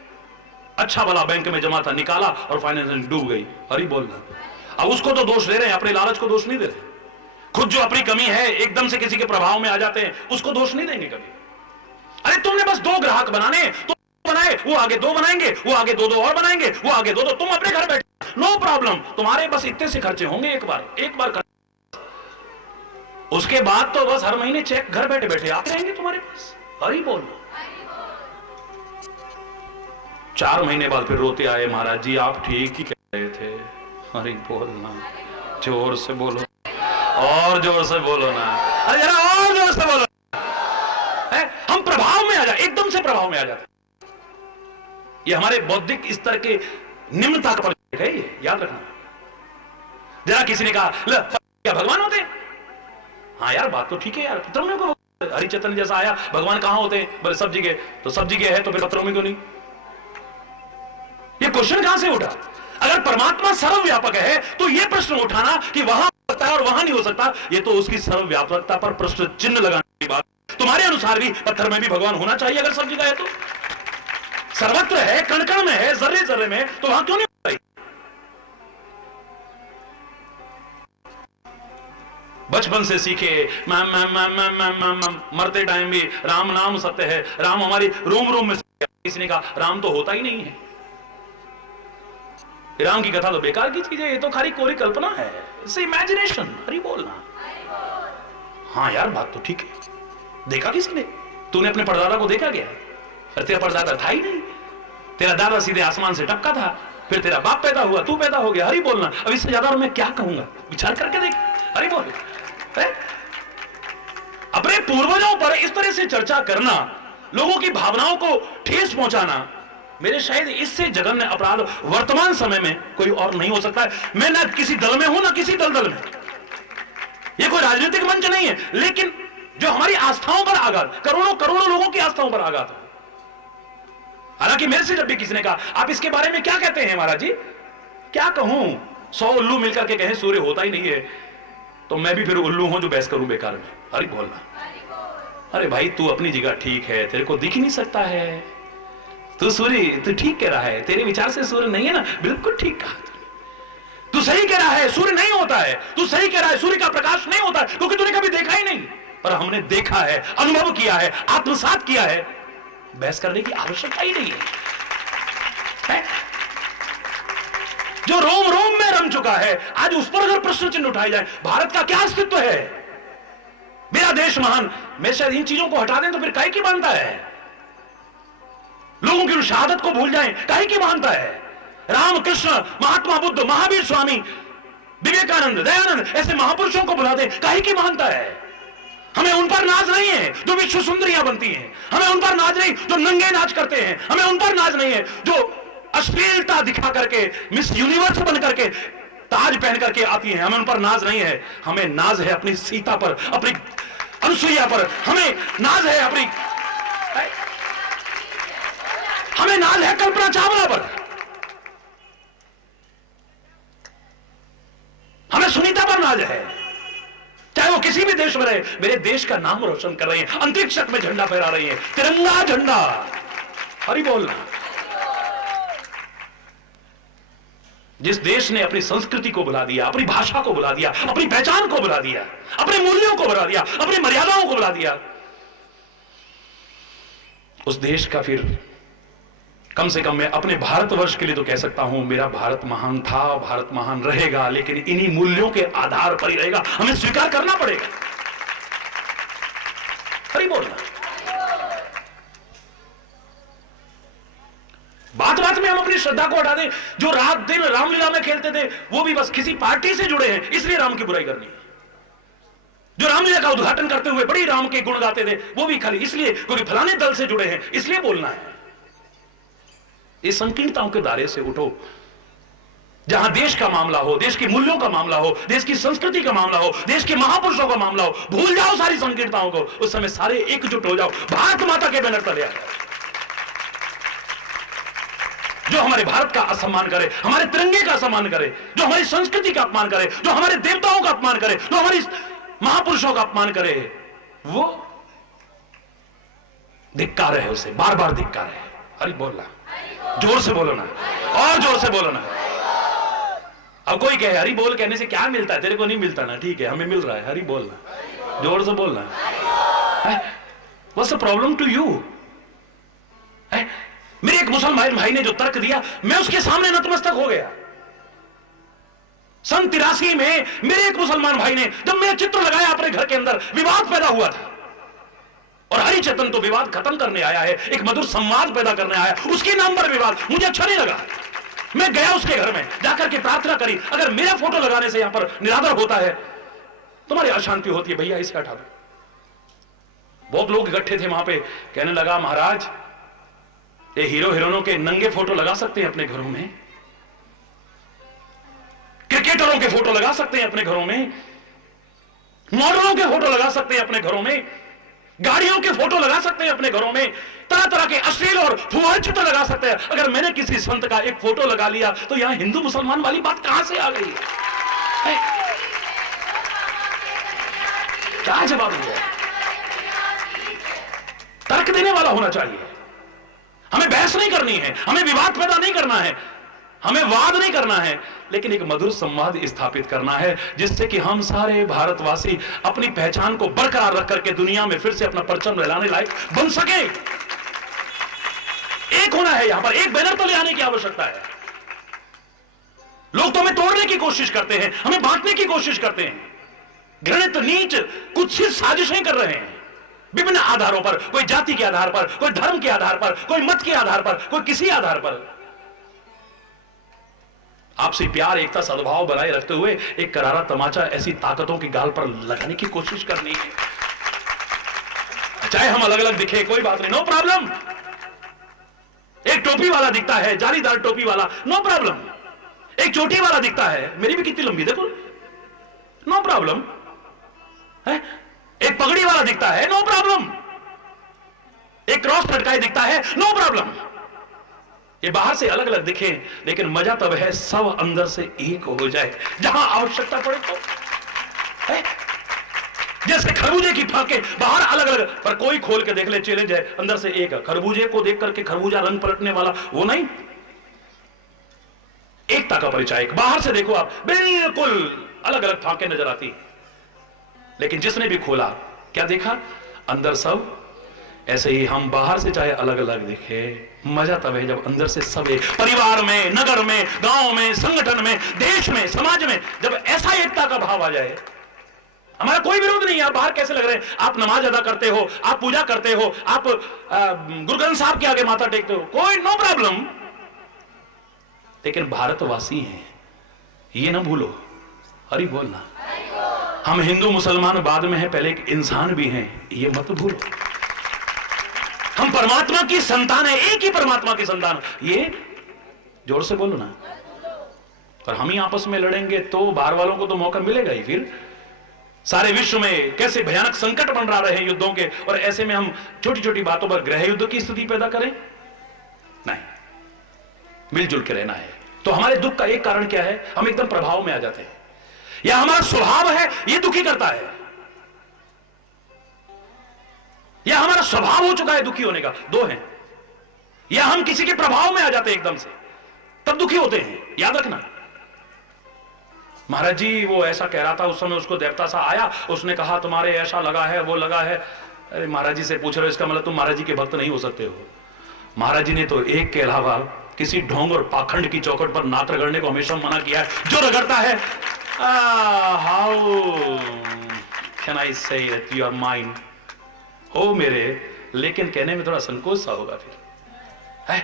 अच्छा भला बैंक में जमा था, निकाला और फाइनेंस डूब गई। अरे बोलना, अब उसको तो दोष दे रहे हैं, अपने लालच को दोष नहीं दे रहे। खुद जो अपनी कमी है एकदम से किसी के प्रभाव में आ जाते हैं, उसको दोष नहीं देंगे कभी। अरे तुमने बस 2 ग्राहक बनाने, तो बनाए, वो आगे 2 बनाएंगे, वो आगे 2 और बनाएंगे, वो आगे 2, तुम अपने घर बैठे नो प्रॉब्लम, तुम्हारे बस इतने से खर्चे होंगे एक बार उसके बाद तो बस हर महीने चेक घर बैठे बैठे आते रहेंगे तुम्हारे पास। हरी बोल। 4 महीने बाद फिर रोते आए, महाराज जी आप ठीक ही कह रहे थे। हरी बोलना, जोर से बोलो और जोर से बोलो ना, अरे जरा और जोर से बोलो। हम प्रभाव में आ जाए, एकदम से प्रभाव में आ जाते। ये हमारे बौद्धिक स्तर के निम्नता का परिचय है, ये याद रखना। जरा किसी ने कहा क्या भगवान होते? हाँ यार बात तो ठीक है यार, पत्रों में को हरिचेतन जैसा आया, भगवान कहां होते हैं? बोले सब जगह। तो सब जगह है तो फिर पत्रों में क्यों नहीं? ये क्वेश्चन कहां से उठा? अगर परमात्मा सर्वव्यापक है तो यह प्रश्न उठाना कि वहां हो सकता है और वहां नहीं हो सकता, ये तो उसकी सर्वव्यापकता पर प्रश्न चिन्ह लगाने की बात। तुम्हारे अनुसार भी पत्थर में भी भगवान होना चाहिए अगर सब जगह है तो? सर्वत्र है, कण कण में है, जर्रे जर्रे में, तो वहां क्यों नहीं होता? बचपन से सीखे मरते टाइम भी राम नाम सत्य है, राम हमारी रोम रोम में। किसी ने कहा राम तो होता ही नहीं है, राम की कथा तो बेकार की चीज है, ये तो खाली कोरी कल्पना है, इसे इमेजिनेशन। हरी बोलना। हाँ यार बात तो ठीक है। देखा किसी ने? तूने अपने परदादा को देखा क्या? अरे तेरा परदादा था ही नहीं, तेरा दादा सीधे आसमान से टपका था, फिर तेरा बाप पैदा हुआ, तू पैदा हो गया। हरी बोलना। अब इससे ज्यादा मैं क्या कहूंगा? विचार करके देख। हरी बोल। अपने पूर्वजों पर इस तरह से चर्चा करना, लोगों की भावनाओं को ठेस पहुंचाना, मेरे शायद इससे जघन्य अपराध वर्तमान समय में कोई और नहीं हो सकता है। मैं ना किसी दल में हूं ना किसी दलदल में, यह कोई राजनीतिक मंच नहीं है, लेकिन जो हमारी आस्थाओं पर आघात, करोड़ों करोड़ों लोगों की आस्थाओं पर आघात है। हालांकि मेरे से जब भी किसी ने कहा आप इसके बारे में क्या कहते हैं महाराज जी, क्या कहूं? 100 उल्लू मिलकर के कहें सूर्य होता ही नहीं है, तो मैं भी फिर उल्लू हूं जो बहस करूं बेकार में। हरी बोलना। अरे भाई तू अपनी जगह ठीक है, तेरे को दिख नहीं सकता है, तू सूर्य, तू ठीक कह रहा है, तेरे विचार से सूर्य नहीं है ना, बिल्कुल ठीक कहा तू सही कह रहा है, सूर्य नहीं होता है, तू सही कह रहा है, सूर्य का प्रकाश नहीं होता है, क्योंकि तूने कभी देखा ही नहीं। पर हमने देखा है, अनुभव किया है, आत्मसात किया है, बहस करने की आवश्यकता ही नहीं है। जो रोम रोम में रम चुका है, आज उस पर अगर प्रश्न चिन्ह उठाए जाए, भारत का क्या अस्तित्व है? मेरा देश महान, मैं शायद इन चीजों को हटा दें तो फिर काहे की मानता है? लोगों की उस शहादत को भूल जाएं, काहे की मानता है? राम कृष्ण, महात्मा बुद्ध, महावीर स्वामी, विवेकानंद, दयानंद, ऐसे महापुरुषों को बुला दे, काहे की मानता है? हमें उन पर नाज नहीं है जो विश्व सुंदरियां बनती हैं, हमें उन पर नाज नहीं जो नंगे नाच करते हैं, हमें उन पर नाज नहीं है जो अश्लीलता दिखा करके मिस यूनिवर्स बन करके ताज पहन करके आती हैं, हमें उन पर नाज नहीं है। हमें नाज है अपनी सीता पर, अपनी अनुसुईया पर, हमें नाज है अपनी, हमें नाज है कल्पना चावला पर, हमें सुनीता पर नाज है, चाहे वो किसी भी देश में रहे। मेरे देश का नाम रोशन कर रही है, अंतरिक्ष में झंडा फहरा रही है, तिरंगा झंडा। हरी बोलना। जिस देश ने अपनी संस्कृति को बुला दिया, अपनी भाषा को बुला दिया, अपनी पहचान को बुला दिया, अपने मूल्यों को बुला दिया, अपनी मर्यादाओं को बुला दिया, उस देश का फिर कम से कम मैं अपने भारतवर्ष के लिए तो कह सकता हूं, मेरा भारत महान था, भारत महान रहेगा, लेकिन इन्हीं मूल्यों के आधार पर ही रहेगा, हमें स्वीकार करना पड़ेगा। हरी बोलना। बात बात में हम अपनी श्रद्धा को हटा दें। जो रात दिन रामलीला में खेलते थे वो भी बस किसी पार्टी से जुड़े हैं इसलिए राम की बुराई करनी है। जो रामलीला का उद्घाटन करते हुए बड़ी राम के गुण गाते थे वो भी खाली इसलिए क्योंकि फलाने दल से जुड़े हैं इसलिए बोलना है। इस संकीर्णताओं के दायरे से उठो। जहां देश का मामला हो, देश के मूल्यों का मामला हो, देश की संस्कृति का मामला हो, देश के महापुरुषों का मामला हो, भूल जाओ सारी संकीर्णताओं को। उस समय सारे एकजुट हो जाओ, भारत माता के बैनर तले आ जाओ। जो हमारे भारत का असम्मान करे, हमारे तिरंगे का सम्मान करे, जो हमारी संस्कृति का अपमान करे, जो हमारे देवताओं का अपमान करे, जो हमारी महापुरुषों का अपमान करे, वो धिक्कार है, उसे बार बार धिक्कार है। अरे बोलना, जोर से बोलो ना, और जोर से बोलो ना। अब कोई कहे हरी बोल कहने से क्या मिलता है? तेरे को नहीं मिलता ना, ठीक है, हमें मिल रहा है। हरी बोलना, जोर से बोलना। What's the problem to you? मेरे एक मुसलमान भाई ने जो तर्क दिया मैं उसके सामने नतमस्तक हो गया। सन 83 में मेरे एक मुसलमान भाई ने जब मेरा चित्र लगाया अपने घर के अंदर, विवाद पैदा हुआ था। और हरिचेतन तो विवाद खत्म करने आया है, एक मधुर संवाद पैदा करने आया, उसके नाम पर विवाद मुझे अच्छा नहीं लगा। मैं गया उसके घर में, जाकर के प्रार्थना करी, अगर मेरा फोटो लगाने से यहां पर निरादर होता है, तुम्हारी अशांति होती है, भैया इसे हटा दो। बहुत लोग इकट्ठे थे वहां पे, कहने लगा महाराज ये हीरो हीरोइनों के नंगे फोटो लगा सकते हैं अपने घरों में, क्रिकेटरों के फोटो लगा सकते हैं अपने घरों में, मॉडलों के फोटो लगा सकते हैं अपने घरों में, गाड़ियों के फोटो लगा सकते हैं अपने घरों में, तरह तरह के अश्लील और फुहार चित्र लगा सकते हैं। अगर मैंने किसी संत का एक फोटो लगा लिया तो यहां हिंदू मुसलमान वाली बात कहां से आ गई है? क्या जवाब दिया? तर्क देने वाला होना चाहिए। हमें बहस नहीं करनी है, हमें विवाद पैदा नहीं करना है, हमें वाद नहीं करना है, लेकिन एक मधुर संवाद स्थापित करना है जिससे कि हम सारे भारतवासी अपनी पहचान को बरकरार रख करके दुनिया में फिर से अपना परचम लहराने लायक बन सके। एक होना है, यहां पर एक बैनर तो ले आने की आवश्यकता है। लोग तो हमें तोड़ने की कोशिश करते हैं, हमें बांटने की कोशिश करते हैं, घृणित नीच कुत्सित साजिशें कर रहे हैं विभिन्न आधारों पर, कोई जाति के आधार पर, कोई धर्म के आधार पर, कोई मत के आधार पर, कोई किसी आधार पर। आपसी प्यार, एकता, सद्भाव बनाए रखते हुए एक करारा तमाचा ऐसी ताकतों की गाल पर लगाने की कोशिश करनी है। चाहे हम अलग अलग दिखे, कोई बात नहीं, नो प्रॉब्लम। एक टोपी वाला दिखता है, जालीदार टोपी वाला, नो प्रॉब्लम। एक चोटी वाला दिखता है, मेरी भी कितनी लंबी देखो, नो प्रॉब्लम है। एक पगड़ी वाला दिखता है, नो प्रॉब्लम। एक क्रॉस लटकाए दिखता है, नो प्रॉब्लम। ये बाहर से अलग अलग दिखे, लेकिन मजा तब है सब अंदर से एक हो जाए जहां आवश्यकता पड़े तो है। जैसे खरबूजे की फाके बाहर अलग अलग, पर कोई खोल के देख ले, चैलेंज है, अंदर से एक है। खरबूजे को देख करके खरबूजा रंग पलटने वाला वो नहीं, एकता का परिचायक। बाहर से देखो आप, बिल्कुल अलग अलग फाके नजर आती है, लेकिन जिसने भी खोला क्या देखा? अंदर सब। ऐसे ही हम बाहर से चाहे अलग अलग दिखे, मजा तब है जब अंदर से सब एक, परिवार में, नगर में, गांव में, संगठन में, देश में, समाज में, जब ऐसा एकता का भाव आ जाए। हमारा कोई विरोध नहीं है, आप बाहर कैसे लग रहे हैं, आप नमाज अदा करते हो, आप पूजा करते हो, आप गुरु ग्रंथ साहब के आगे माथा टेकते हो, कोई नो प्रॉब्लम। लेकिन भारतवासी हैं, ये ना भूलो, हरि बोलना। हम हिंदू मुसलमान बाद में हैं, पहले एक इंसान भी हैं, ये मत भूलो। हम परमात्मा की संतान है, एक ही परमात्मा की संतान। ये जोर से बोलो ना। और हम ही आपस में लड़ेंगे तो बाहर वालों को तो मौका मिलेगा ही। फिर सारे विश्व में कैसे भयानक संकट बन रहे हैं युद्धों के, और ऐसे में हम छोटी छोटी बातों पर गृह युद्ध की स्थिति पैदा करें? नहीं, मिलजुल के रहना है। तो हमारे दुख का एक कारण क्या है? हम एकदम प्रभाव में आ जाते हैं, या हमारा स्वभाव है ये दुखी करता है, या हमारा स्वभाव हो चुका है दुखी होने का, दो हैं। या हम किसी के प्रभाव में आ जाते हैं एकदम से, तब दुखी होते हैं। याद रखना, महाराज जी वो ऐसा कह रहा था, उस समय उसको देवता सा आया, उसने कहा तुम्हारे ऐसा लगा है, वो लगा है। अरे महाराज जी से पूछ रहे हो, इसका मतलब तुम महाराज जी के भक्त नहीं हो सकते हो। महाराज जी ने तो एक के अलावा किसी ढोंग और पाखंड की चौखट पर नाक रगड़ने को हमेशा मना किया है। जो रगड़ता है, how can I say that you are mine, हो मेरे, लेकिन कहने में थोड़ा संकोच सा होगा। फिर है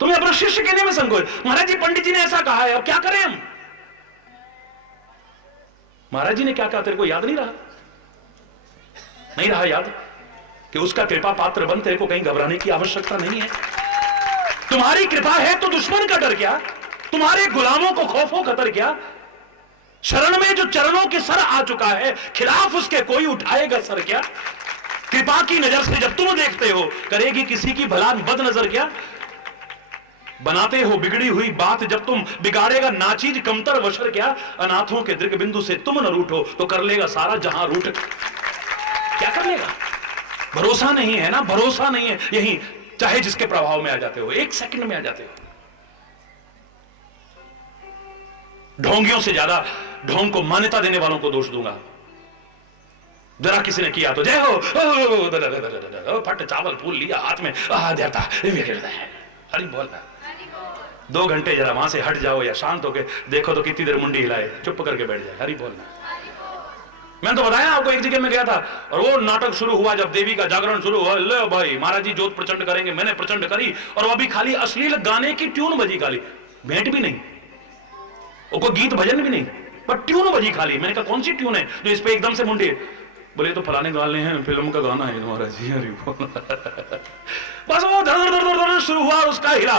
तुम्हें अपना शिष्य कहने में संकोच। महाराज जी पंडित जी ने ऐसा कहा है, अब क्या करें हम? महाराज जी ने क्या कहा तेरे को याद नहीं रहा? नहीं रहा याद कि उसका कृपा पात्र बन, तेरे को कहीं घबराने की आवश्यकता नहीं है। तुम्हारी कृपा है तो दुश्मन का डर क्या, तुम्हारे गुलामों को खौफो खतर क्या। शरण में जो चरणों के सर आ चुका है, खिलाफ उसके कोई उठाएगा सर क्या। कृपा की नजर से जब तुम देखते हो, करेगी किसी की भला बद नजर क्या। बनाते हो बिगड़ी हुई बात जब तुम, बिगाड़ेगा नाचीज कमतर वशर क्या। अनाथों के दृग बिंदु से तुम न रूठो, तो कर लेगा सारा जहां रूठ। क्या कर लेगा? भरोसा नहीं है ना, भरोसा नहीं है। यही चाहे जिसके प्रभाव में आ जाते हो, एक सेकंड में आ जाते हो। ढोंगियों से ज्यादा ढोंग को मान्यता देने वालों को दोष दूंगा। जरा किसी ने किया तो जय हो, फट चावल फूल लिया हाथ में, देवता हरि बोलना। 2 घंटे जरा वहां से हट जाओ या शांत होके देखो तो कितनी देर मुंडी हिलाए, चुप करके बैठ जाए, हरि बोलना। मैंने तो बताया आपको, एक जगह में गया था और वो नाटक शुरू हुआ, जब देवी का जागरण शुरू हुआ, ले भाई महाराज जी जोत प्रचंड करेंगे, मैंने प्रचंड करी और वो अभी खाली अश्लील गाने की ट्यून बजी, खाली भेंट भी नहीं, वो कोई गीत भजन भी नहीं, पर ट्यून बजी खाली। मैंने कहा कौन सी ट्यून है जो इस पे एकदम से मुंडी? बोले तो फलाने गाने हैं, फिल्म का गाना है महाराज जी, हरि बोल। बस वो धर धर धर धर शुरू हुआ, उसका हिला,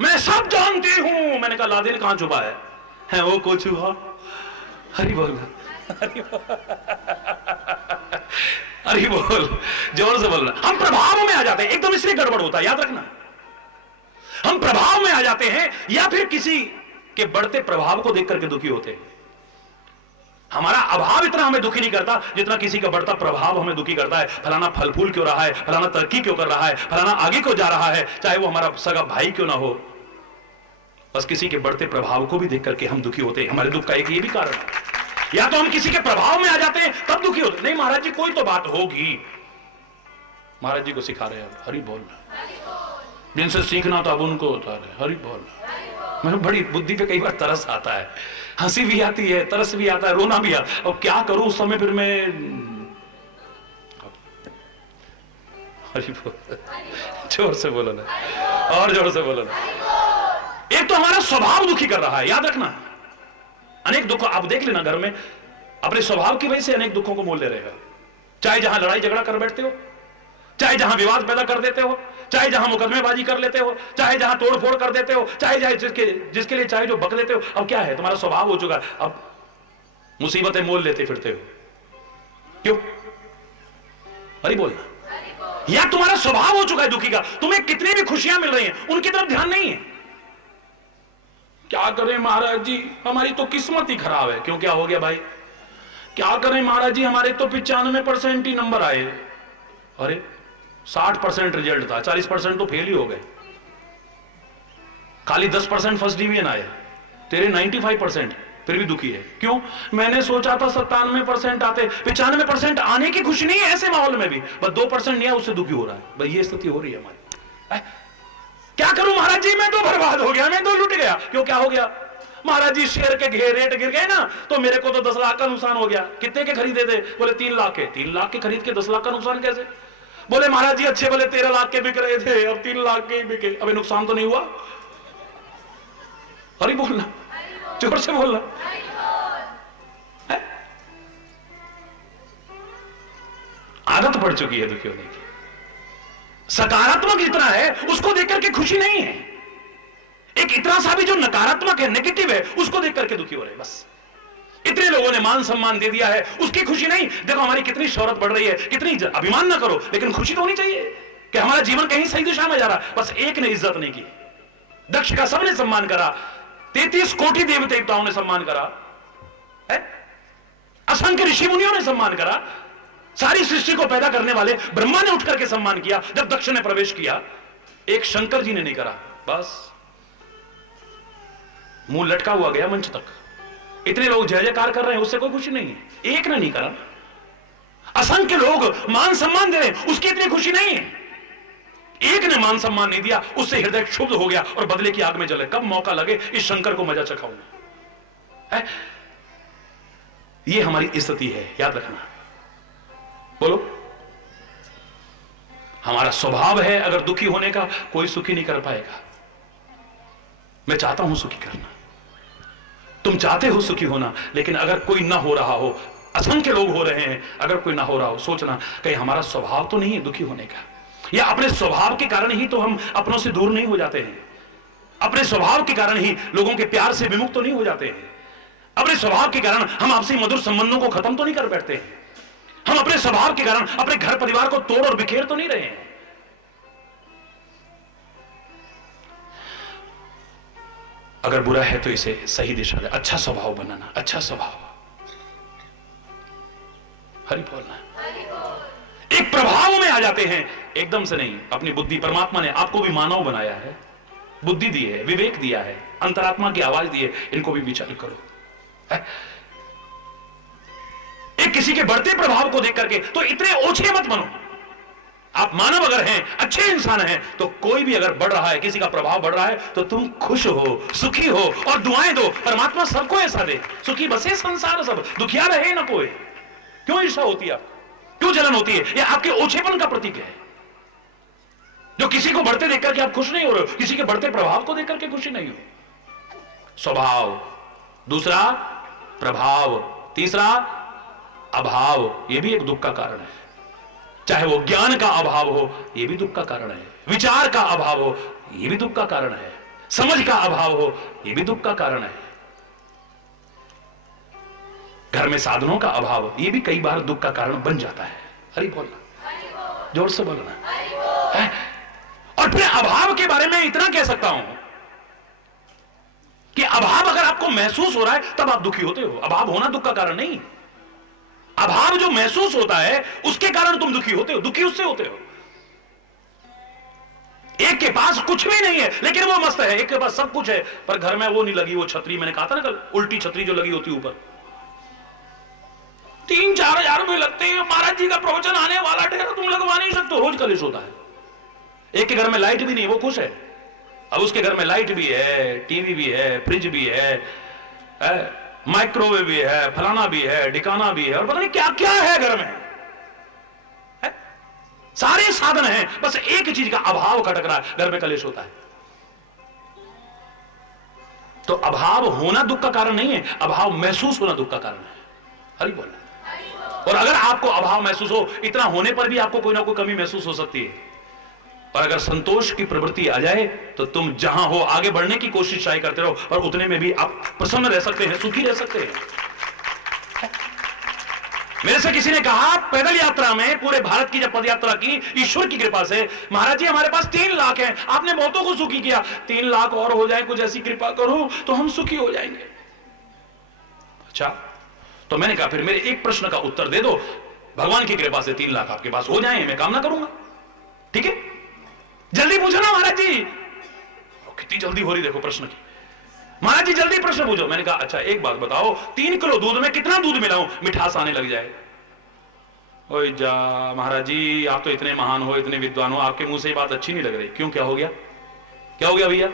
मैं सब जानती हूं। मैंने कहा लादेन कहां छुपा है वो कुछ हुआ, हरि बोल, हरि बोल, जोर से बोलना। हम प्रभाव में आ जाते हैं, एकदम इसलिए गड़बड़ होता है, याद रखना। हम प्रभाव में आ जाते हैं या फिर किसी के बढ़ते प्रभाव को देख करके दुखी होते हैं। हमारा अभाव इतना हमें दुखी नहीं करता जितना किसी का बढ़ता प्रभाव हमें दुखी करता है। फलाना फल फूल क्यों रहा है, फलाना तरक्की क्यों कर रहा है, फलाना आगे क्यों जा रहा है, चाहे वो हमारा सगा भाई क्यों ना हो, बस किसी के बढ़ते प्रभाव को भी देख करके हम दुखी होते हैं। हमारे दुख का एक ये भी कारण है, या तो हम किसी के प्रभाव में आ जाते हैं तब दुखी होते। नहीं महाराज जी कोई तो बात होगी, महाराज जी को सिखा रहे हैं, हरि बोल, जिनसे सीखना तो अब उनको होता है, हरि बोल। मैं बड़ी बुद्धि पे कई बार तरस आता है, हंसी भी आती है, तरस भी आता है, रोना भी आता है। और क्या करूं उस समय फिर मैं, हरि बोल, जोर से बोलो ना, और जोर से बोलो ना। एक तो हमारा स्वभाव दुखी कर रहा है, याद रखना। अनेक दुख आप देख लेना घर में, अपने स्वभाव की वजह से अनेक दुखों को मोल ले रहेगा। चाहे जहां लड़ाई झगड़ा कर बैठते हो, चाहे जहां विवाद पैदा कर देते हो, चाहे जहां मुकदमेबाजी कर लेते हो, चाहे जहां तोड़फोड़ कर देते हो, चाहे जिसके लिए चाहे जो बक देते हो। अब क्या है, तुम्हारा स्वभाव हो चुका है, अब मुसीबतें मोल लेते फिरते हो, क्यों? अरे बोलना। या तुम्हारा स्वभाव हो चुका है दुखी का, तुम्हें कितनी भी खुशियां मिल रही हैं उनकी तरफ ध्यान नहीं है। क्या करें महाराज जी, हमारी तो किस्मत ही खराब है। क्यों, क्या हो गया भाई? क्या करें महाराज जी, हमारे तो 95% ही नंबर आए। अरे 60% रिजल्ट था, 40% तो फेल ही हो गए, खाली 10% फर्स्ट डिवीजन आए, तेरे 95%, फिर भी दुखी है। क्यों? मैंने सोचा था 97% आते, 95% आने की खुशी नहीं है ऐसे माहौल में भी, बस 2% नहीं है, उससे दुखी हो रहा है। भाई ये स्थिति हो रही है हमारी। क्या करूं महाराज जी, मैं तो बर्बाद हो गया, मैं तो लुट गया। क्यों, क्या हो गया? महाराज जी शेयर के रेट गिर गए ना, तो मेरे को तो 10 लाख का नुकसान हो गया। कितने के खरीदे थे? बोले 3 लाख के। 3 लाख के खरीद के 10 लाख का नुकसान कैसे? बोले महाराज जी अच्छे भले 13 लाख के बिक रहे थे, अब 3 लाख के ही बिके। अबे नुकसान तो नहीं हुआ? हरि बोलना, जोर से बोलना। आदत पड़ चुकी है दुखी होने की। सकारात्मक जितना है उसको देख करके खुशी नहीं है, एक इतना सा भी जो नकारात्मक है, नेगेटिव है, उसको देख करके दुखी हो रहे हैं। बस इतने लोगों ने मान सम्मान दे दिया है, उसकी खुशी नहीं। देखो हमारी कितनी शोहरत बढ़ रही है, कितनी अभिमान ना करो, लेकिन खुशी तो होनी चाहिए कि हमारा जीवन कहीं सही दिशा में जा रहा है। बस एक ने इज्जत नहीं की, दक्ष का सबने सम्मान करा, 33 कोटि देवी देवताओं ने सम्मान करा है, असंख्य ऋषि मुनियों ने सम्मान करा, सारी सृष्टि को पैदा करने वाले ब्रह्मा ने उठ करके सम्मान किया जब दक्ष ने प्रवेश किया। एक शंकर जी ने नहीं करा, बस मुंह लटका हुआ गया मंच तक। इतने लोग जय जयकार कर रहे हैं, उससे कोई खुशी नहीं है। एक ने नहीं करा, असंख्य लोग मान सम्मान दे रहे हैं, उसकी इतनी खुशी नहीं है। एक ने मान सम्मान नहीं दिया, उससे हृदय क्षुब्ध हो गया और बदले की आग में जले। कब मौका लगे इस शंकर को मजा चखाऊंगा। ये हमारी स्थिति है, याद रखना। बोलो, हमारा स्वभाव है अगर दुखी होने का, कोई सुखी नहीं कर पाएगा। मैं चाहता हूं सुखी करना, तुम चाहते हो सुखी होना, लेकिन अगर कोई ना हो रहा हो, असंख्य लोग हो रहे हैं, अगर कोई ना हो रहा हो, सोचना कहीं हमारा स्वभाव तो नहीं है दुखी होने का, या अपने स्वभाव के कारण ही तो हम अपनों से दूर नहीं हो जाते हैं, अपने स्वभाव के कारण ही लोगों के प्यार से विमुक्त तो नहीं हो जाते हैं, अपने स्वभाव के कारण हम आपसी मधुर संबंधों को खत्म तो नहीं कर बैठते हैं, हम अपने स्वभाव के कारण अपने घर परिवार को तोड़ और बिखेर तो नहीं रहे हैं। अगर बुरा है तो इसे सही दिशा दे, अच्छा स्वभाव बनाना, अच्छा स्वभाव, हरि बोलना। एक प्रभाव में आ जाते हैं, एकदम से नहीं। अपनी बुद्धि, परमात्मा ने आपको भी मानव बनाया है, बुद्धि दी है, विवेक दिया है, अंतरात्मा की आवाज दी है, इनको भी विचार करो। एक किसी के बढ़ते प्रभाव को देख करके तो इतने ओछे मत बनो। आप मानव अगर हैं, अच्छे इंसान हैं, तो कोई भी अगर बढ़ रहा है, किसी का प्रभाव बढ़ रहा है, तो तुम खुश हो, सुखी हो और दुआएं दो। परमात्मा सबको ऐसा दे, सुखी बसे संसार सब, दुखिया रहे ना कोई। क्यों ईर्ष्या होती है आपको? क्यों जलन होती है? यह आपके ओछेपन का प्रतीक है। जो किसी को बढ़ते देख करके आप खुश नहीं हो रहे हो, किसी के बढ़ते प्रभाव को देख करके खुशी नहीं हो। स्वभाव, दूसरा प्रभाव, तीसरा अभाव, यह भी एक दुख का कारण है। चाहे वो ज्ञान का अभाव हो, यह भी दुख का कारण है। विचार का अभाव हो, यह भी दुख का कारण है। समझ का अभाव हो, यह भी दुख का कारण है। घर में साधनों का अभाव, यह भी कई बार दुख का कारण बन जाता है। हरि बोलना, जोर से बोलना है। और फिर अभाव के बारे में इतना कह सकता हूं कि अभाव अगर आपको महसूस हो रहा है तब आप दुखी होते हो। अभाव होना दुख का कारण नहीं। अभाव जो महसूस होता है उसके कारण तुम दुखी होते हो, दुखी उससे होते हो। एक के पास कुछ भी नहीं है लेकिन वो मस्त है, एक के पास सब कुछ है पर घर में वो नहीं लगी, वो छतरी, मैंने कहा था ना कल, उल्टी छतरी जो लगी होती ऊपर, 3-4 हजार रुपए लगते हैं। महाराज जी का प्रवचन आने वाला ठहरा, तुम लगवा नहीं सकते, रोज कलेश होता है। एक के घर में लाइट भी नहीं, वो खुश है। अब उसके घर में लाइट भी है, टीवी भी है, फ्रिज भी है, माइक्रोवेव भी है, फलाना भी है, डिकाना भी है, और पता नहीं क्या क्या है घर में है? सारे साधन हैं, बस एक चीज का अभाव खटक रहा है, घर में कलेश होता है। तो अभाव होना दुख का कारण नहीं है, अभाव महसूस होना दुख का कारण है। हरि बोल। और अगर आपको अभाव महसूस हो, इतना होने पर भी आपको कोई ना कोई कमी महसूस हो सकती है, और अगर संतोष की प्रवृत्ति आ जाए तो तुम जहां हो आगे बढ़ने की कोशिश ट्राई करते रहो, और उतने में भी आप प्रसन्न रह सकते हैं, सुखी रह सकते हैं। मेरे से किसी ने कहा पैदल यात्रा में पूरे भारत की जब पद यात्रा की ईश्वर की कृपा से, महाराज जी हमारे पास 3 लाख हैं, आपने बहुतों को सुखी किया, 3 लाख और हो जाए, कुछ ऐसी कृपा करो तो हम सुखी हो जाएंगे। अच्छा, तो मैंने कहा फिर मेरे एक प्रश्न का उत्तर दे दो, भगवान की कृपा से 3 लाख आपके पास हो जाए, मैं कामना करूंगा। ठीक है, जल्दी पूछो ना महाराज जी। कितनी जल्दी हो रही देखो प्रश्न की। महाराज जी जल्दी प्रश्न पूछो। मैंने कहा अच्छा एक बात बताओ, 3 किलो दूध में कितना दूध मिलाऊं मिठास आने लग जाए? ओए जा महाराज जी, आप तो इतने महान हो, इतने विद्वान हो, आपके मुंह से ये बात अच्छी नहीं लग रही। क्यों, क्या हो गया? क्या हो गया भैया?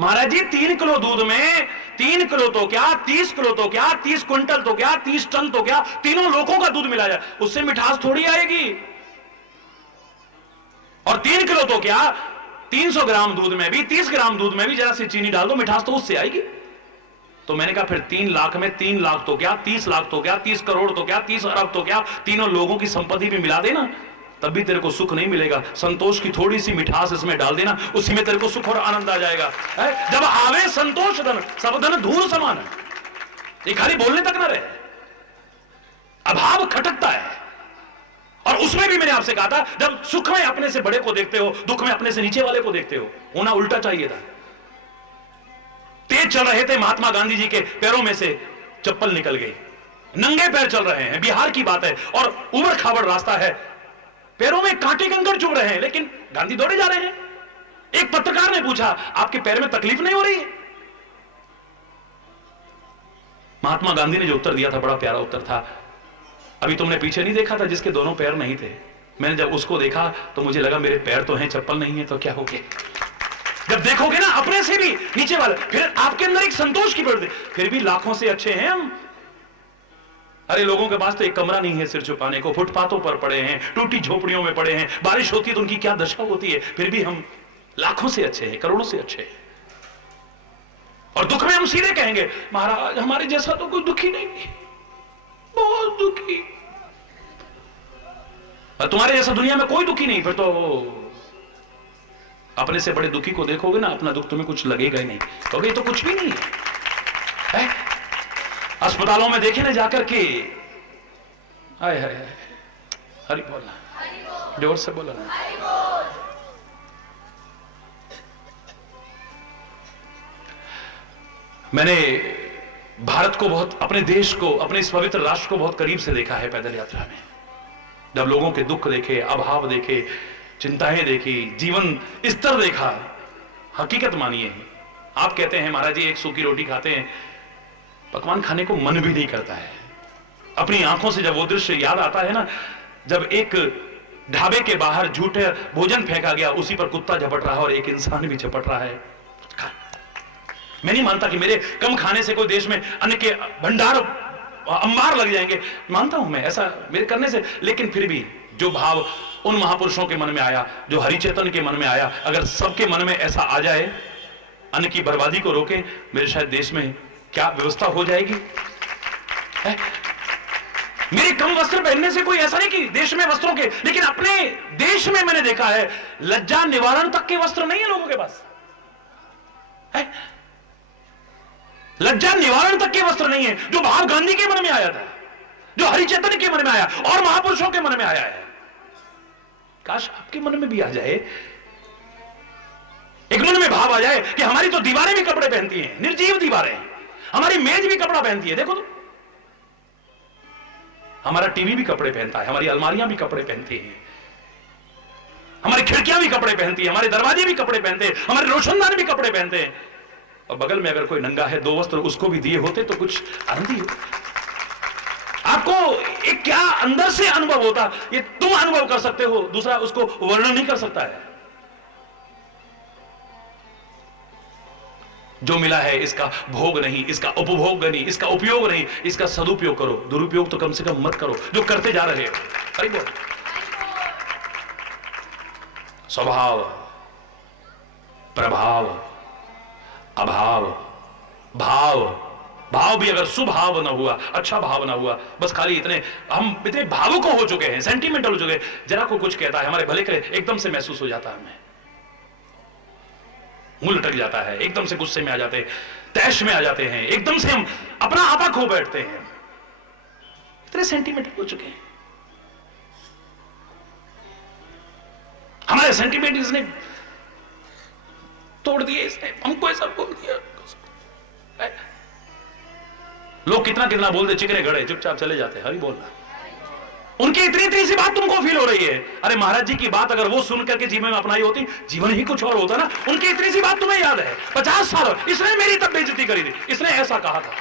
महाराज जी 3 किलो दूध में 3 किलो तो क्या, 30 किलो तो क्या, 30 क्विंटल तो क्या, 30 टन तो क्या, तीनों लोगों का दूध मिला जाए, उससे मिठास थोड़ी आएगी। और 3 किलो तो क्या, 300 ग्राम दूध में भी, 30 ग्राम दूध में भी जरा सी चीनी डाल दो, मिठास तो उससे आएगी। तो मैंने कहा फिर 3 लाख में 3 लाख तो क्या, 30 लाख तो क्या, 30 करोड़ तो क्या, 30 अरब तो क्या, तीनों लोगों की संपत्ति भी मिला देना, तब भी तेरे को सुख नहीं मिलेगा। संतोष की थोड़ी सी मिठास इसमें डाल देना, उसी में तेरे को सुख और आनंद आ जाएगा। जब आवे संतोष धन, सब धन धूल समान है। ये खाली बोलने तक ना रहे, अभाव खटकता है। और उसमें भी मैंने आपसे कहा था, जब सुख में अपने से बड़े को देखते हो, दुख में अपने से नीचे वाले को देखते हो, होना उल्टा चाहिए था। तेज चल रहे थे, महात्मा गांधी जी के पैरों में से चप्पल निकल गई, नंगे पैर चल रहे हैं, बिहार की बात है, और उबड़ खाबड़ रास्ता है, पैरों में कांटे कंकड़ चुभ रहे हैं, लेकिन गांधी दौड़े जा रहे हैं। एक पत्रकार ने पूछा आपके पैर में तकलीफ नहीं हो रही है? महात्मा गांधी ने जो उत्तर दिया था बड़ा प्यारा उत्तर था। अभी तुमने पीछे नहीं देखा था जिसके दोनों पैर नहीं थे? मैंने जब उसको देखा तो मुझे लगा मेरे पैर तो हैं, चप्पल नहीं है तो क्या हो गया। जब देखोगे ना अपने से भी नीचे वाले, फिर आपके अंदर एक संतोष की बढ़ती, फिर भी लाखों से अच्छे हैं हम। अरे लोगों के पास तो एक कमरा नहीं है सिर छुपाने को, फुटपाथों पर पड़े हैं, टूटी झोपड़ियों में पड़े हैं, बारिश होती है तो उनकी क्या दशा होती है, फिर भी हम लाखों से अच्छे हैं, करोड़ों से अच्छे हैं। और दुख में हम सीधे कहेंगे महाराज हमारे जैसा तो कोई दुखी नहीं, बहुत दुखी, तुम्हारे जैसा दुनिया में कोई दुखी नहीं। फिर तो अपने से बड़े दुखी को देखोगे ना, अपना दुख तुम्हें कुछ लगेगा ही नहीं, क्योंकि तो कुछ भी नहीं है। अस्पतालों में देखे ना जाकर के, हाय हाय हाय, हरि बोलना, जोर से बोलना। मैंने भारत को बहुत, अपने देश को, अपने इस पवित्र राष्ट्र को बहुत करीब से देखा है पैदल यात्रा में। जब लोगों के दुख देखे, अभाव देखे, चिंताएं देखी, जीवन स्तर देखा, हकीकत मानिए। आप कहते हैं महाराज जी एक सूखी रोटी खाते हैं, पकवान खाने को मन भी नहीं करता है। अपनी आंखों से जब वो दृश्य याद आता है ना, जब एक ढाबे के बाहर झूठे भोजन फेंका गया, उसी पर कुत्ता झपट रहा और एक इंसान भी झपट रहा है। मैं नहीं मानता कि मेरे कम खाने से कोई देश में अन्न के भंडार अंबार लग जाएंगे, मानता हूं मैं ऐसा मेरे करने से, लेकिन फिर भी जो भाव उन महापुरुषों के मन में आया, जो हरिचेतन के मन में आया, अगर सबके मन में ऐसा आ जाए, अन्न की बर्बादी को रोके, मेरे शायद देश में क्या व्यवस्था हो जाएगी। मेरे कम वस्त्र पहनने से कोई ऐसा नहीं कि देश में वस्त्रों के, लेकिन अपने देश में मैंने देखा है लज्जा निवारण तक के वस्त्र नहीं है लोगों के पास। लज्जा निवारण तक के वस्त्र नहीं है, जो भाव गांधी के मन में आया था, जो हरिचेतन के मन में आया और महापुरुषों के मन में आया है। काश आपके मन में भी आ जाए, एक मन में भाव आ जाए कि हमारी तो दीवारें भी कपड़े पहनती हैं, निर्जीव दीवारें, हमारी मेज भी कपड़ा पहनती है, देखो तो हमारा टीवी भी कपड़े पहनता है, हमारी अलमारियां भी कपड़े पहनती हैं, हमारी खिड़कियां भी कपड़े पहनती है, हमारे दरवाजे भी कपड़े पहनते हैं, हमारे रोशनदान भी कपड़े पहनते हैं। और बगल में अगर कोई नंगा है, दो वस्त्र उसको भी दिए होते तो कुछ आनंद ही हो। आपको एक क्या अंदर से अनुभव होता, ये तुम अनुभव कर सकते हो, दूसरा उसको वर्णन नहीं कर सकता है। जो मिला है इसका भोग नहीं, इसका उपभोग नहीं, इसका उपयोग नहीं, इसका सदुपयोग करो, दुरुपयोग तो कम से कम मत करो जो करते जा रहे हो। अरे बोल, स्वभाव, प्रभाव, अभाव, भाव, भाव भी अगर सुभाव ना हुआ, अच्छा भाव ना हुआ, बस खाली इतने हम इतने भावुक हो चुके हैं, सेंटिमेंटल हो चुके हैं, जरा को कुछ कहता है हमारे भले के लिए एकदम से महसूस हो जाता है, हमें मुंह लटक जाता है, एकदम से गुस्से में आ जाते हैं, तैश में आ जाते हैं, एकदम से हम अपना आपा खो बैठते हैं, इतने सेंटिमेंटल हो चुके हैं। हमारे सेंटिमेंट इसने तोड़ दिए, इसने हमको ऐसा बोल दिया। लोग कितना कितना बोलते, चिकने गड़े चुपचाप चले जाते हैं, हरी बोलना। उनकी इतनी इतनी सी बात तुमको फील हो रही है, अरे महाराज जी की बात अगर वो सुन करके जीवन में अपनाई होती, जीवन ही कुछ और होता ना। उनकी इतनी सी बात तुम्हें याद है, 50 साल इसने मेरी तब बेइज्जती करी थी, इसने ऐसा कहा था।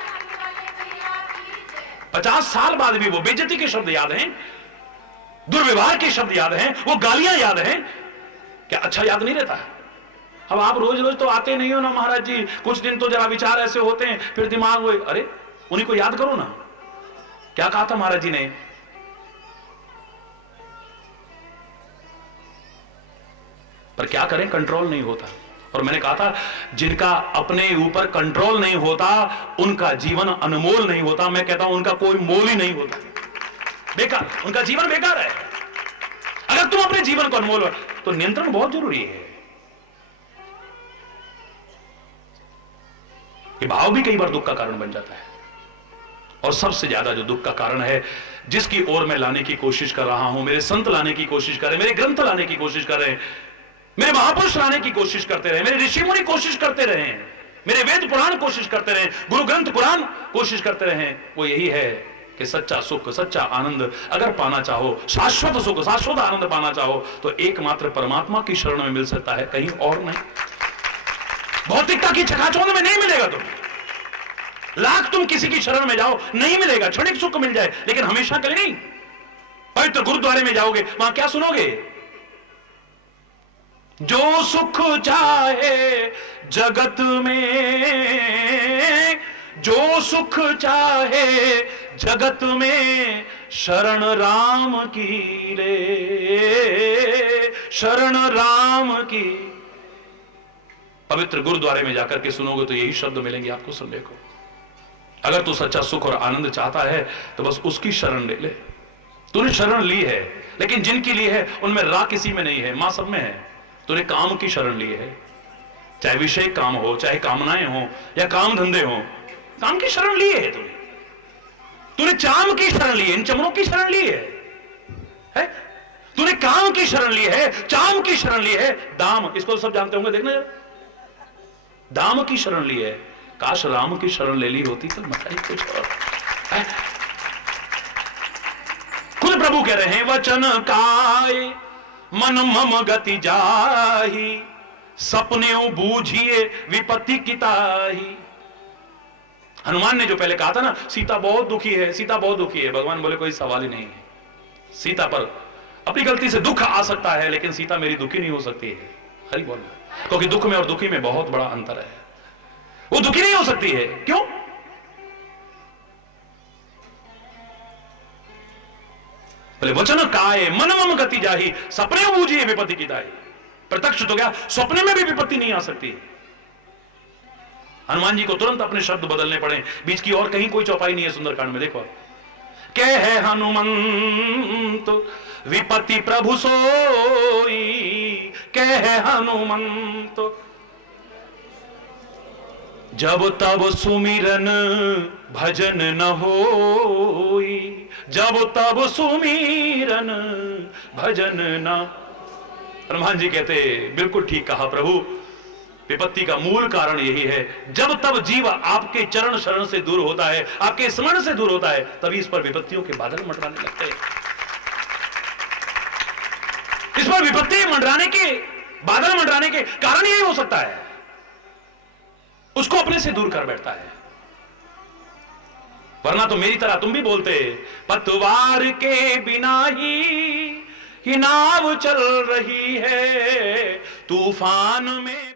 50 साल बाद भी वो बेइज्जती के शब्द याद हैं, दुर्व्यवहार के शब्द याद हैं, वो गालियां याद हैं, क्या अच्छा याद नहीं रहता? अब आप रोज रोज तो आते नहीं हो ना महाराज जी, कुछ दिन तो जरा विचार ऐसे होते हैं, फिर दिमाग वो, अरे उन्हीं को याद करो ना, क्या कहा था महाराज जी ने। पर क्या करें, कंट्रोल नहीं होता। और मैंने कहा था जिनका अपने ऊपर कंट्रोल नहीं होता उनका जीवन अनमोल नहीं होता। मैं कहता हूं उनका कोई मोल ही नहीं होता, बेकार, उनका जीवन बेकार है। अगर तुम अपने जीवन को अनमोल, तो नियंत्रण बहुत जरूरी है। ये भाव भी कई बार दुख का कारण बन जाता है, और सबसे ज्यादा जो दुख का कारण है, जिसकी ओर मैं लाने की कोशिश कर रहा हूं, मेरे संत लाने की कोशिश कर रहे, मेरे ग्रंथ लाने की कोशिश कर रहे, मेरे महापुरुष लाने की कोशिश करते रहे, मेरे ऋषि मुनि कोशिश करते रहे, मेरे वेद पुराण कोशिश करते रहे, गुरु ग्रंथ कुरान कोशिश करते रहे, वो यही है कि सच्चा सुख, सच्चा आनंद अगर पाना चाहो, शाश्वत सुख, शाश्वत आनंद पाना चाहो, तो एकमात्र परमात्मा की शरण में मिल सकता है, कहीं और नहीं। भौतिकता की चकाचौंध में नहीं मिलेगा तुम्हें। लाख तुम किसी की शरण में जाओ, नहीं मिलेगा। क्षणिक सुख मिल जाए, लेकिन हमेशा के लिए नहीं। पवित्र गुरुद्वारे में जाओगे, वहां क्या सुनोगे? जो सुख चाहे जगत में, जो सुख चाहे जगत में, शरण राम की रे, शरण राम की। पवित्र गुरुद्वारे में जाकर के सुनोगे तो यही शब्द मिलेंगे आपको सुनने को। अगर तू सच्चा सुख और आनंद चाहता है तो बस उसकी शरण ले ले। तूने शरण ली है, लेकिन जिनकी ली है उनमें रा किसी में नहीं है, मां सब में है। तूने काम की शरण ली है, चाहे विषय काम हो, चाहे कामनाएं हो या काम धंधे हो, काम की शरण ली है तूने। तूने चाम की शरण ली है, इन चमड़ों की शरण ली है? तूने काम की शरण ली है, चाम की शरण ली है, दाम, इसको तो सब जानते होंगे, देखना जरा, दाम की शरण ली है। काश राम की शरण ले ली होती तो मजा ही कुछ और। खुद प्रभु कह रहे हैं, वचन काय मन मम गति जाही, सपने बूझिए विपत्ति की ताही। हनुमान ने जो पहले कहा था ना, सीता बहुत दुखी है, सीता बहुत दुखी है, भगवान बोले कोई सवाल ही नहीं है। सीता पर अपनी गलती से दुख आ सकता है, लेकिन सीता मेरी दुखी नहीं हो सकती है। हरि बोल। क्योंकि दुख में और दुखी में बहुत बड़ा अंतर है। वो दुखी नहीं हो सकती है। क्यों? बोले वचन काय मन मम गति जाही, सपने बूझिए विपत्ति की दाई। प्रत्यक्ष तो क्या, स्वप्न में भी विपत्ति नहीं आ सकती। हनुमान जी को तुरंत अपने शब्द बदलने पड़े। बीच की और कहीं कोई चौपाई नहीं है सुंदरकांड में। देखो, कह हनुमंत विपत्ति प्रभु सोई, कह हनुमंत जब तब सुमिरन भजन न होई, जब तब सुमिरन भजन न। हनुमान जी कहते बिल्कुल ठीक कहा प्रभु, विपत्ति का मूल कारण यही है। जब तब जीव आपके चरण शरण से दूर होता है, आपके स्मरण से दूर होता है, तभी इस पर विपत्तियों के बादल मंडराने लगते हैं। इस पर विपत्ति मंडराने के बादल मंडराने के कारण यही हो सकता है, उसको अपने से दूर कर बैठता है। वरना तो मेरी तरह तुम भी बोलते, पतवार के बिना ही नाव चल रही है तूफान में।